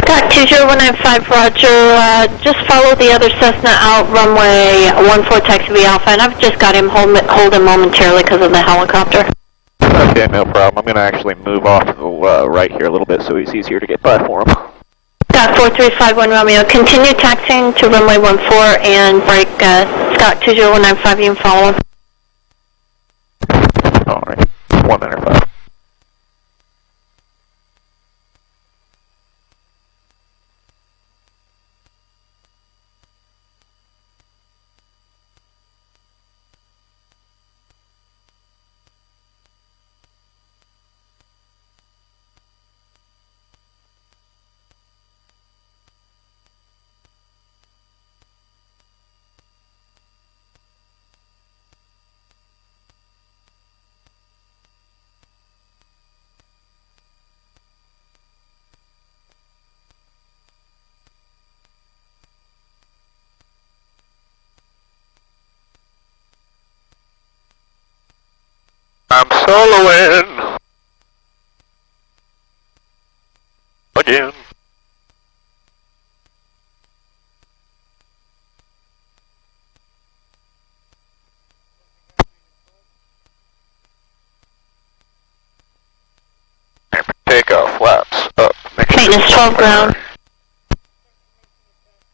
Scott 20195, roger. Just follow the other Cessna out, runway 14 taxi V Alpha, and I've just got him hold him momentarily because of the helicopter. Okay, no problem. I'm going to actually move off to the right here a little bit so he's easier to get by for him. Scott 4351 Romeo, continue taxiing to runway 14 and break Scott 20195, you can follow him. Alright, 195. I'm soloing. Again. Takeoff, flaps up. Maintenance 12 ground.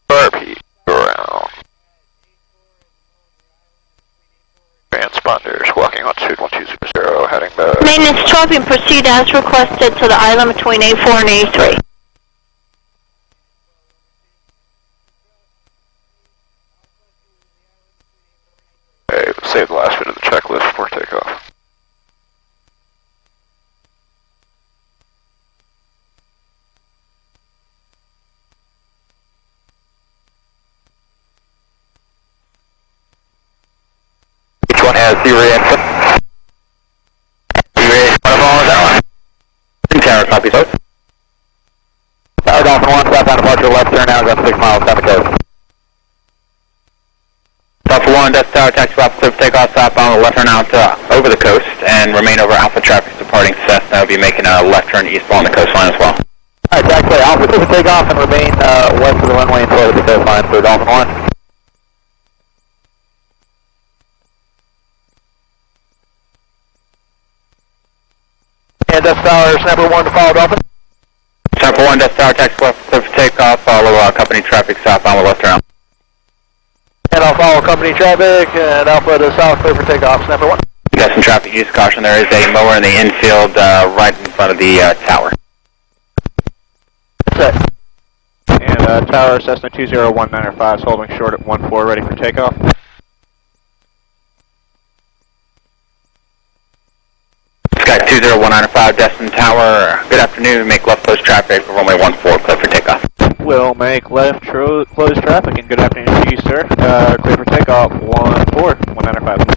RP ground. Transponders walking altitude 1200, heading the... Maintenance 12, you proceed as requested to the island between A4 and A3. Okay, save the last bit of the checklist before takeoff. Each one has zero input. Zero, one of all is that one? Tower, copy, sir. Tower Dolphin 1, southbound departure, left turn now, got 6 miles, south coast. Dolphin 1, Delta Tower, taxi flap, clear for takeoff, southbound, left turn out over the coast, and remain over Alpha traffic departing Cessna. Will be making a left turn eastbound on the coastline as well. Alright, taxi Alpha, clear for takeoff, and remain west of the runway and toward the coastline for Dolphin 1. And Delta Tower, Snapper 1 to follow Dolphin. Snapper 1, Delta Tower, taxi left, clear for takeoff, follow company traffic southbound with left turn. And I'll follow company traffic, and Alpha to south, clear for takeoff, Snapper 1. You got some traffic use caution, there is a mower in the infield right in front of the tower. Set. And tower, Cessna 20195 is holding short at 14, ready for takeoff. Sky 20195, Destin Tower, good afternoon, make left close traffic for runway 14, clear for takeoff. We'll make left close traffic, and good afternoon to you, sir. Clear for takeoff, 195.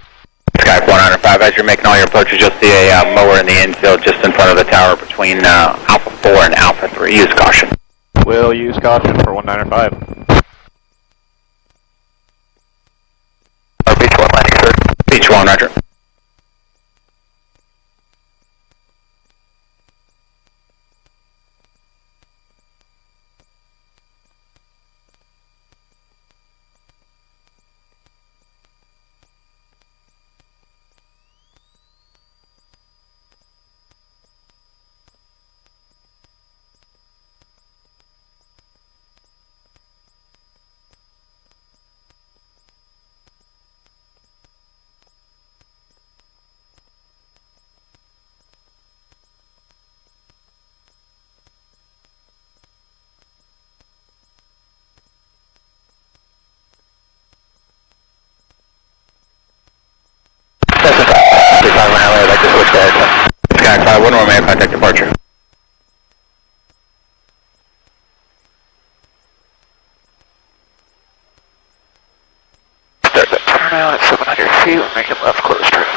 Sky 195, as you're making all your approaches, you'll see a mower in the infield just in front of the tower between Alpha 4 and Alpha 3. Use caution. We'll use caution for 195. Beach 1 landing, sir. Beach 1, roger. Sky 5, 1 more, may I contact departure? making left close traffic.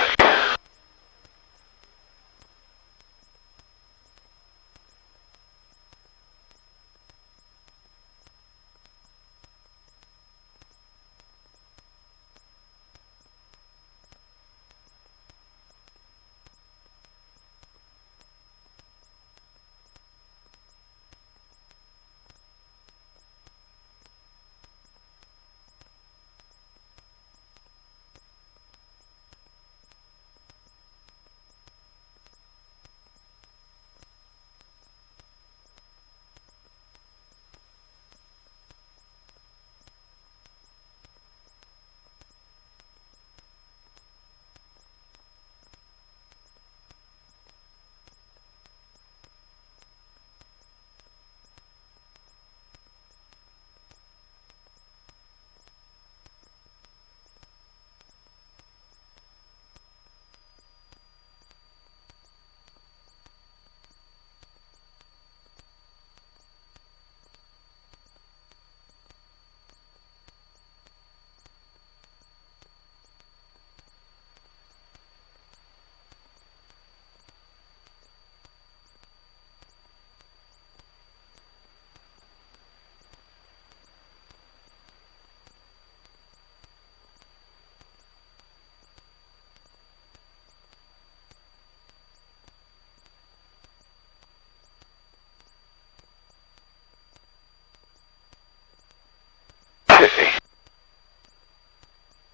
Okay.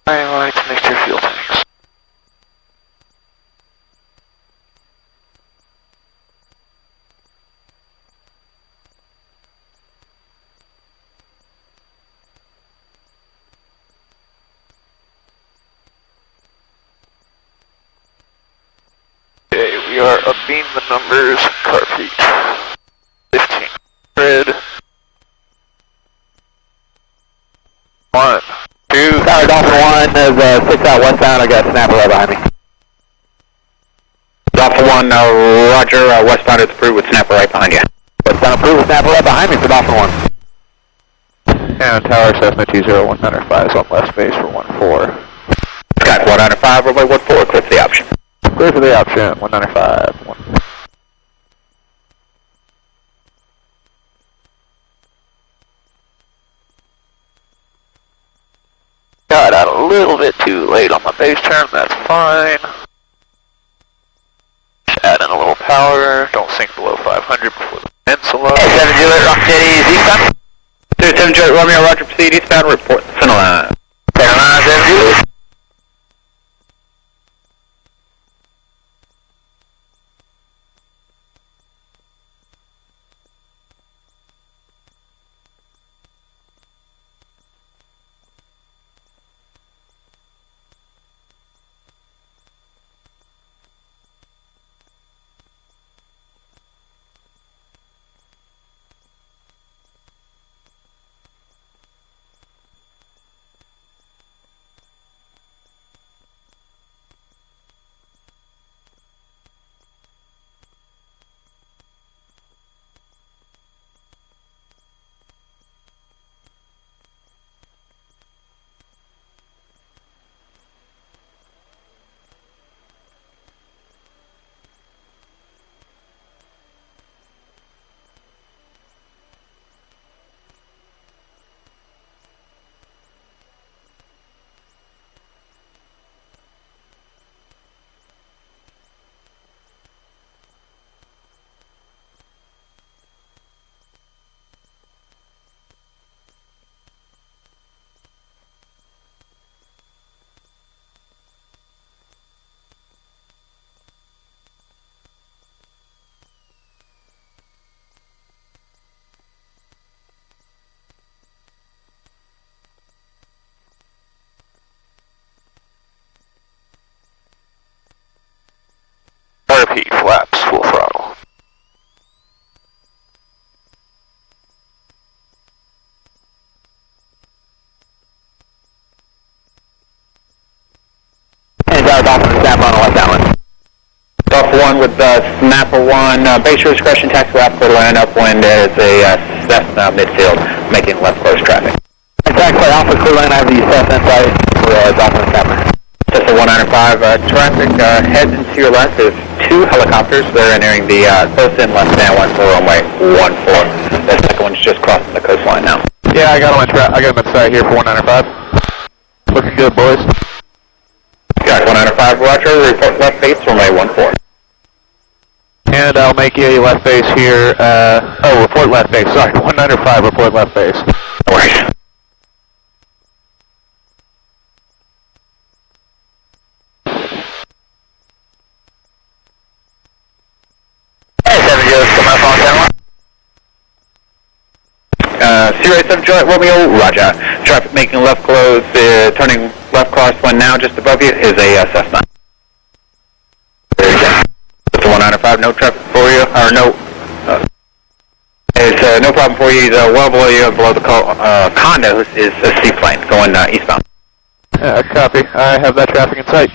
Guiding lights, mixture fuel tanks. Okay, we are upbeam the numbers, car feet. 15. Red. 1, 2. Tower Dolphin 1 is 6 out westbound. I got Snapper right behind me. Dolphin 1, roger, westbound is approved with Snapper right behind you. Westbound approved with Snapper right behind me for Dolphin 1. And Tower Cessna 20195 is on left base for 1-4. Sky 195, runway 14, clear for the option. Clear for the option, 195. Got out a little bit too late on my base turn, that's fine. Just add in a little power, don't sink below 500 before the peninsula. 7 Juliet, Rock City, eastbound. 7 Juliet, Romeo, roger, proceed eastbound, report center line. Center line, 7 Juliet. RP, flaps, full throttle. And Tower Dolphin and Snapper on the left island. Dolphin 1 with Snapper 1, base your discretion, taxi route for line upwind as a Cessna midfield, making left close traffic. And taxi Alpha Clear Line, I have the Cessna inside for Dolphin and Snapper. Cessna Cessna 195, traffic heads into your left. There's 2 helicopters. They're entering the close in left stand one for runway 14. The second one's just crossing the coastline now. Yeah, I got him in sight here for 195. Looking good, boys. Got 195, roger. Report left base, runway 14. And I'll make a left base here. Report left base. Sorry, 195, report left base. No worries. Sierra 7 Juliet Romeo, roger. Traffic making left close, turning left crosswind now just above you is a Cessna. There you go. It's 195, no traffic for you, or no, it's no problem for you. He's well below you, below the condos is a seaplane going eastbound. Copy. I have that traffic in sight.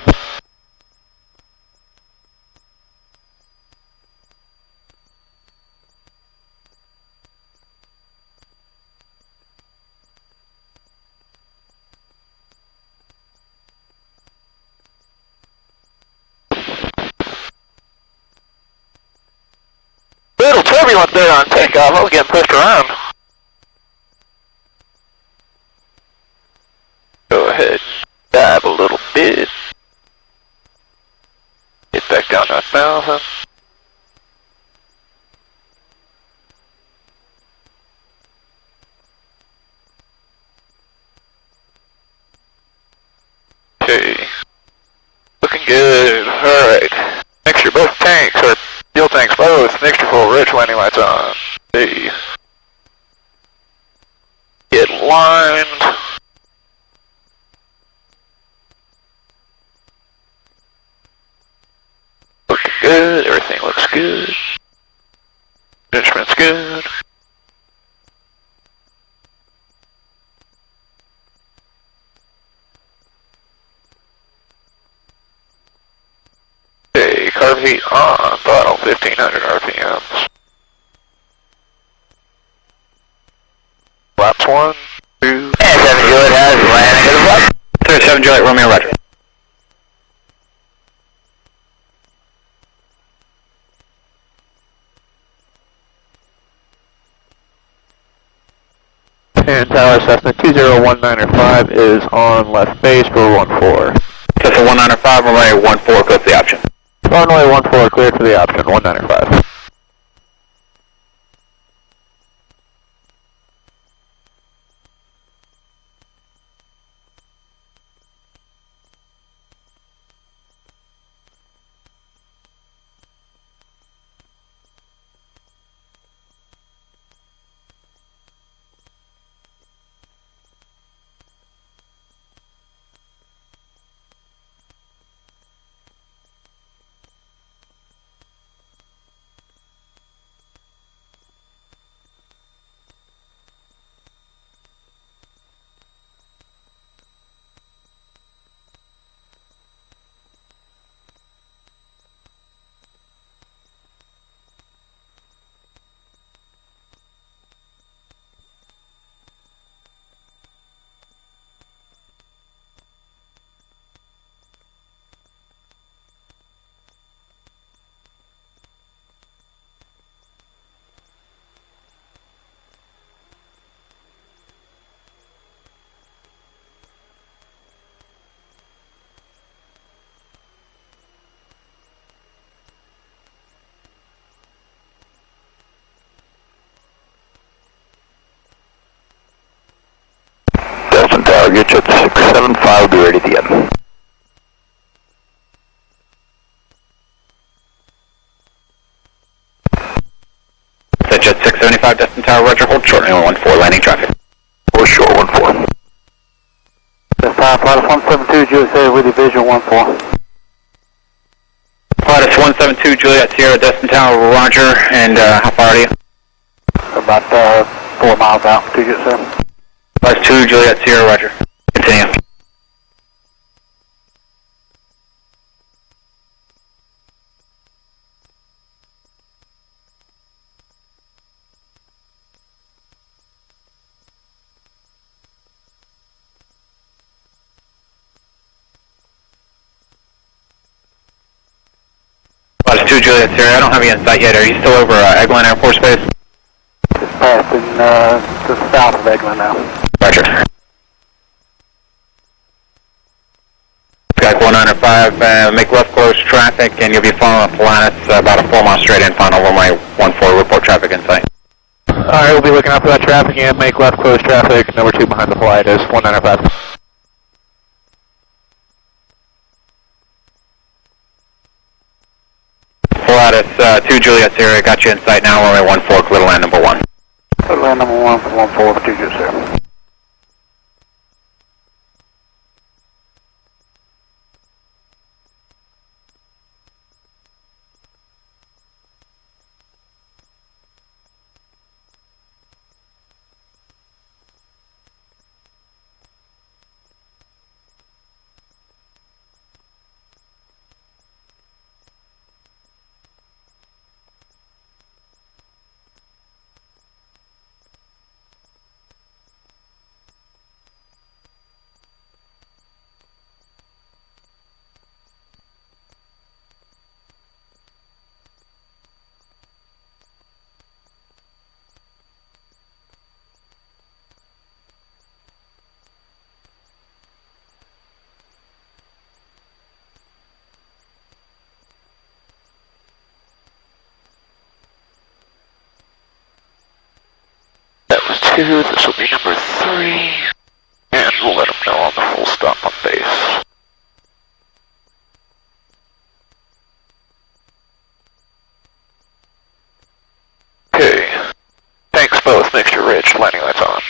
Little turbulent there on takeoff. I was getting pushed around. Go ahead, dive a little bit. Get back down to 1,000. Okay. Looking good. Alright. Make sure both tanks are fuel tanks both, mixture full, rich landing lights on. See. Get lined. Looking good, everything looks good. Instruments good. Okay, carb heat on, throttle 1500 RPMs. Laps 1, 2. And 7 Juliet has landing at the left. 7 Juliet Romeo, roger. And Tower Cessna 20195 is on left base for 14. Cessna 195, runway 14, go to the option. Runway 14 cleared for the option, 195. Tower, get you at 675, be ready to get. Set jet 675, Destin Tower, roger, hold short, 14, landing traffic. Or short 14. That's Pilot 172, Juliet with Division 14. Pilot 172, Juliet Sierra, Destin Tower, roger, and how far are you? About 4 miles out, Juliet, sir. Pilot 2, Juliet Sierra, roger. Continue. 2 Juliet Sierra, I don't have you in sight yet. Are you still over Eglin Air Force Base? Just passing just south of Eglin now. Roger. Skype 195, make left close traffic, and you'll be following Pilatus about a 4 mile straight in, final runway 14, report traffic in sight. Alright, we'll be looking out for that traffic and make left close traffic. Number 2 behind the flight is 195. Pilatus 2 Juliet Sierra, got you in sight now, runway 14, clear to land number 1. Clear to land number 1 for 14 2 Juliet Sierra. That was 2, this will be number 3, and we'll let them know on the full stop on base. Okay, thanks both, Mixture Ridge, landing lights on.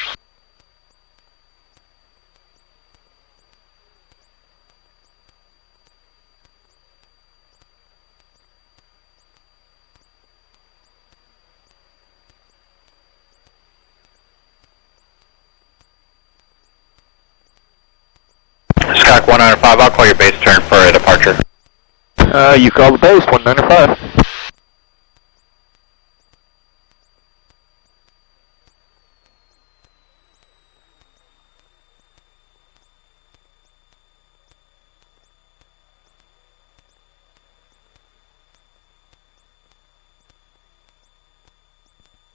Skype 195, I'll call your base turn for a departure. You call the base, 195.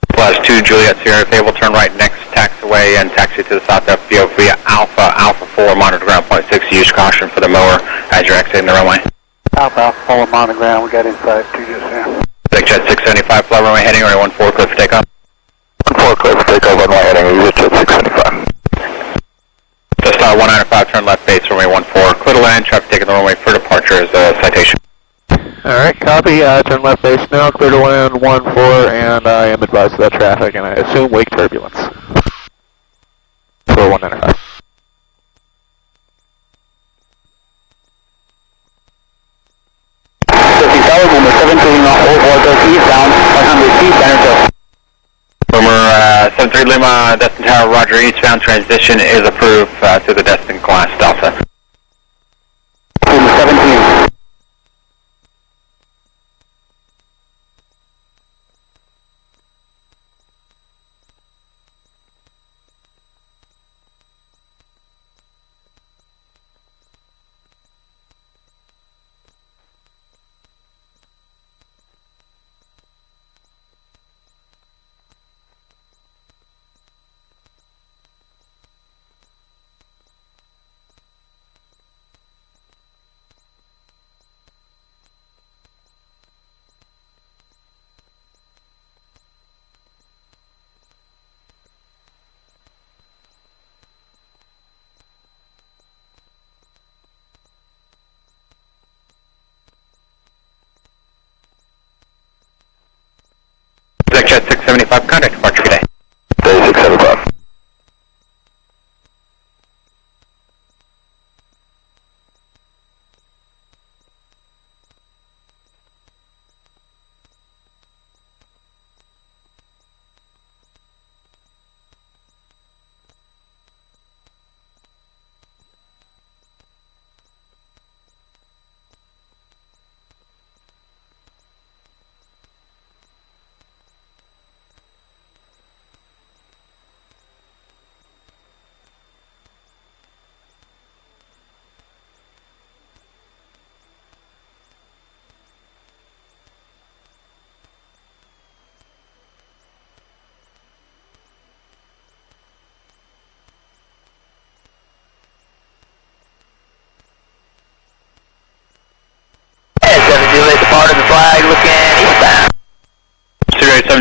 Plus 2 Juliet Sierra, able to turn right next taxiway and taxi to the south FBO via Alpha 4, monitor ground point 6, use caution for the mower as you're exiting the runway. Alpha 4 monogram, we got inside 2 Juliet Sierra. Big Jet 675, fly runway heading, runway 14, clear for takeoff. 14, clear for takeoff, runway heading, Jet 675. Just 195, turn left base, runway 14, clear to land, traffic taking the runway for departure is a citation. Alright, copy. Turn left base now, clear to land 14, and I am advised of that traffic, and I assume wake turbulence. For 195. Number 17, eastbound, 100 feet, center. Boomer 73 Lima, Destin Tower, Roger, eastbound transition is approved to the Destin class Delta. Number 17.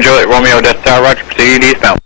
Juliet Romeo Delta Tower, roger, proceed eastbound.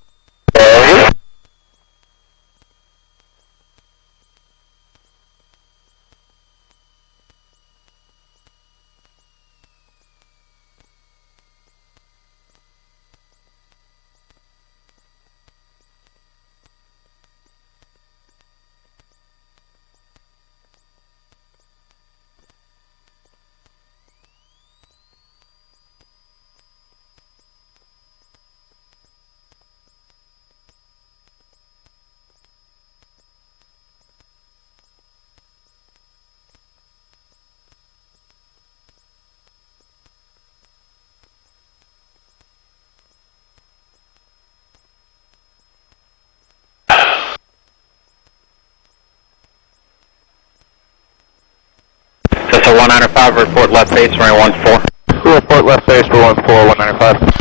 Cessna 195, report left base, runway 14. Report left base for 14195.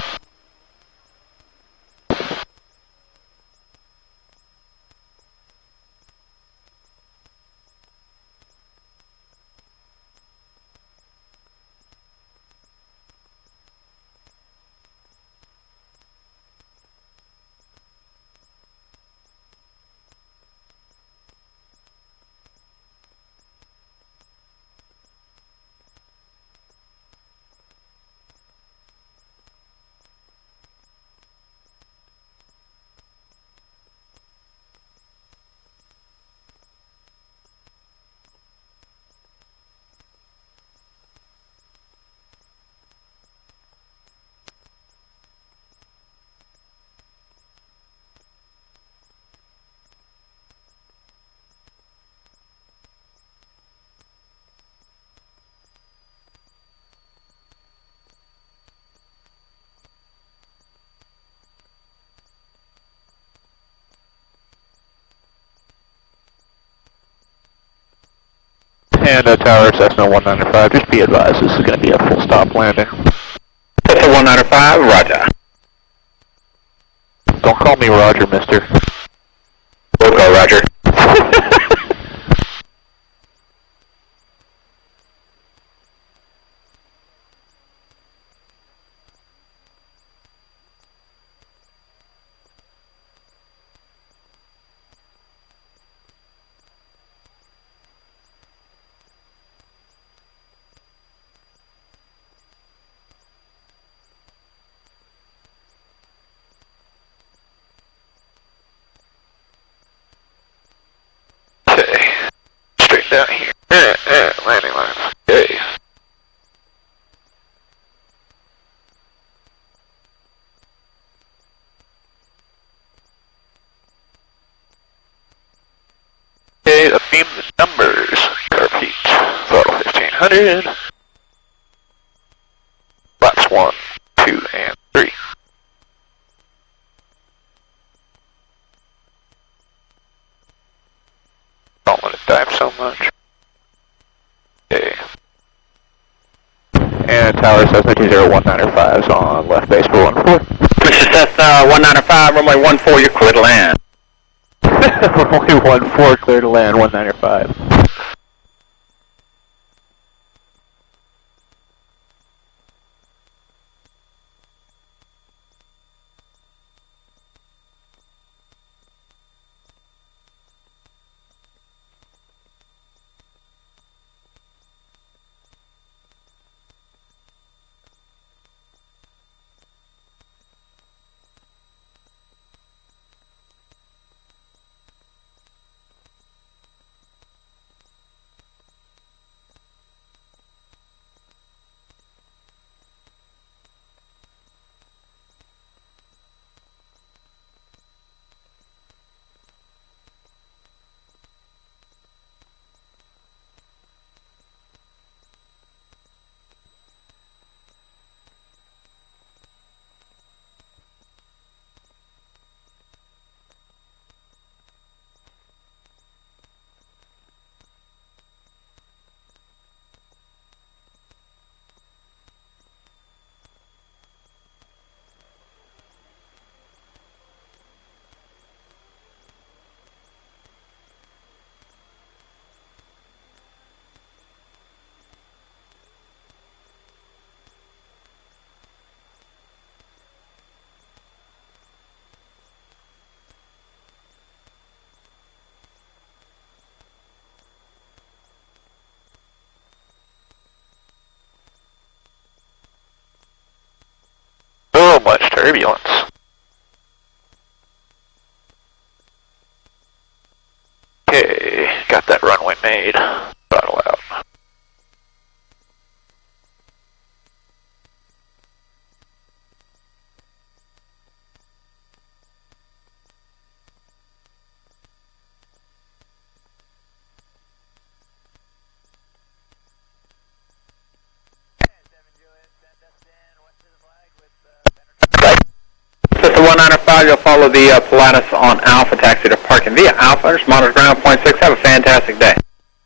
And Tower Cessna 195, just be advised this is going to be a full stop landing. Cessna 195, roger. Don't call me Roger, mister. We'll go, roger. Okay. Straight down here. Landing lines. Okay. Okay, affirm the numbers. Repeat. Throttle 1500. Flaps 1, 2, and 3. Don't let it dive so much. Okay. And Tower Cessna 20195 is on left base for 14. Mr. Cessna 195, runway 14, you're clear to land. Runway 14, clear to land, 195. turbulence. Okay, got that runway made. Throttle out. System 195, you'll follow the Pilatus on Alpha, taxi to parking via Alpha, just monitor ground point 6, have a fantastic day.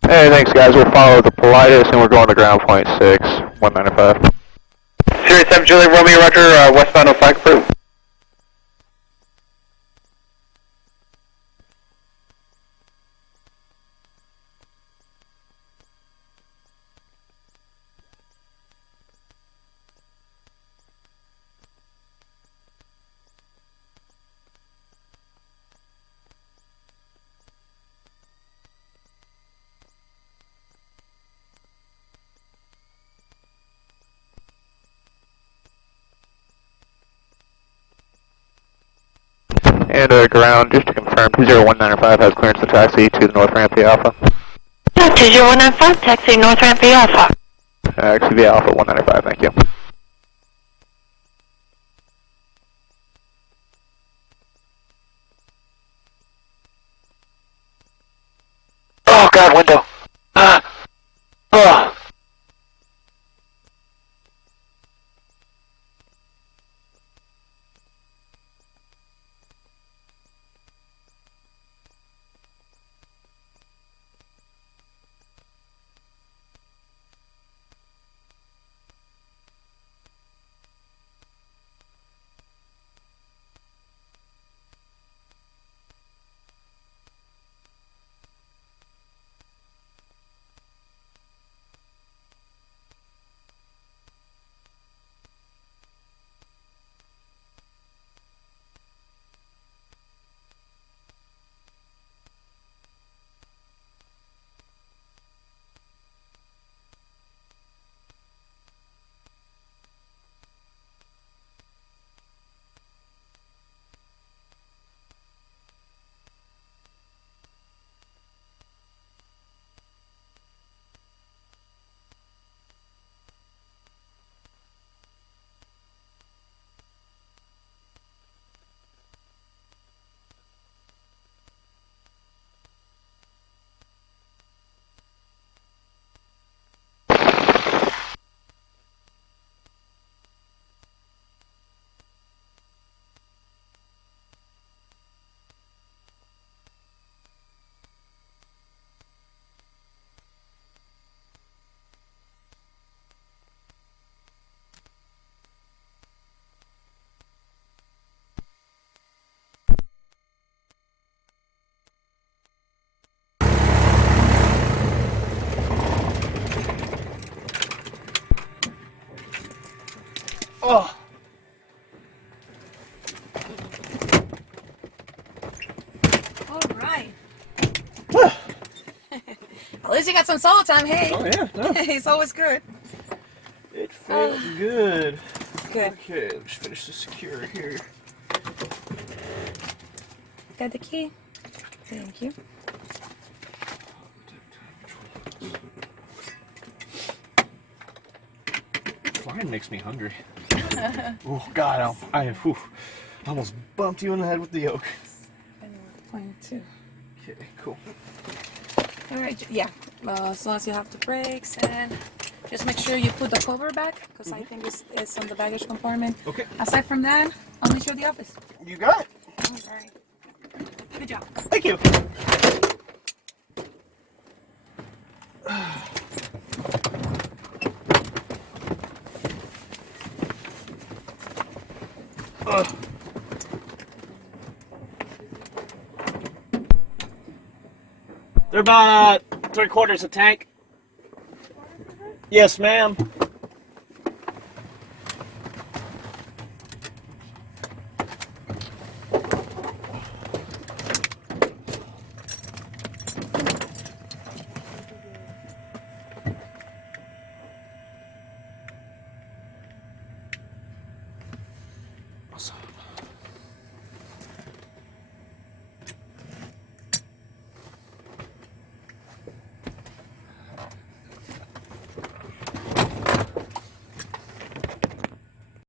Hey, thanks guys. We'll follow the Politis and we're going to ground point 6, 195. Sirius 7 Juliet Romeo Roger, westbound on flag approved. And ground, just to confirm, 20195 has clearance to taxi to the north ramp via Alpha. Yeah, 20195, taxi north ramp via Alpha. Taxi via Alpha 195, thank you. Oh god, window. Oh. Oh. All right. At least you got some solo time, hey. Oh yeah, no. It's always good. It felt good. Good. Okay, let's finish the secure here. Got the key. Thank you. Flying makes me hungry. Oh God, I almost bumped you in the head with the yoke. 0.2. Okay, cool. All right, yeah. As long as you have the brakes, and just make sure you put the cover back, because I think it's on the baggage compartment. Okay. Aside from that, I'll meet you at the office. You got it. All right. Good job. Thank you. They're about 3/4 a tank. Yes, ma'am.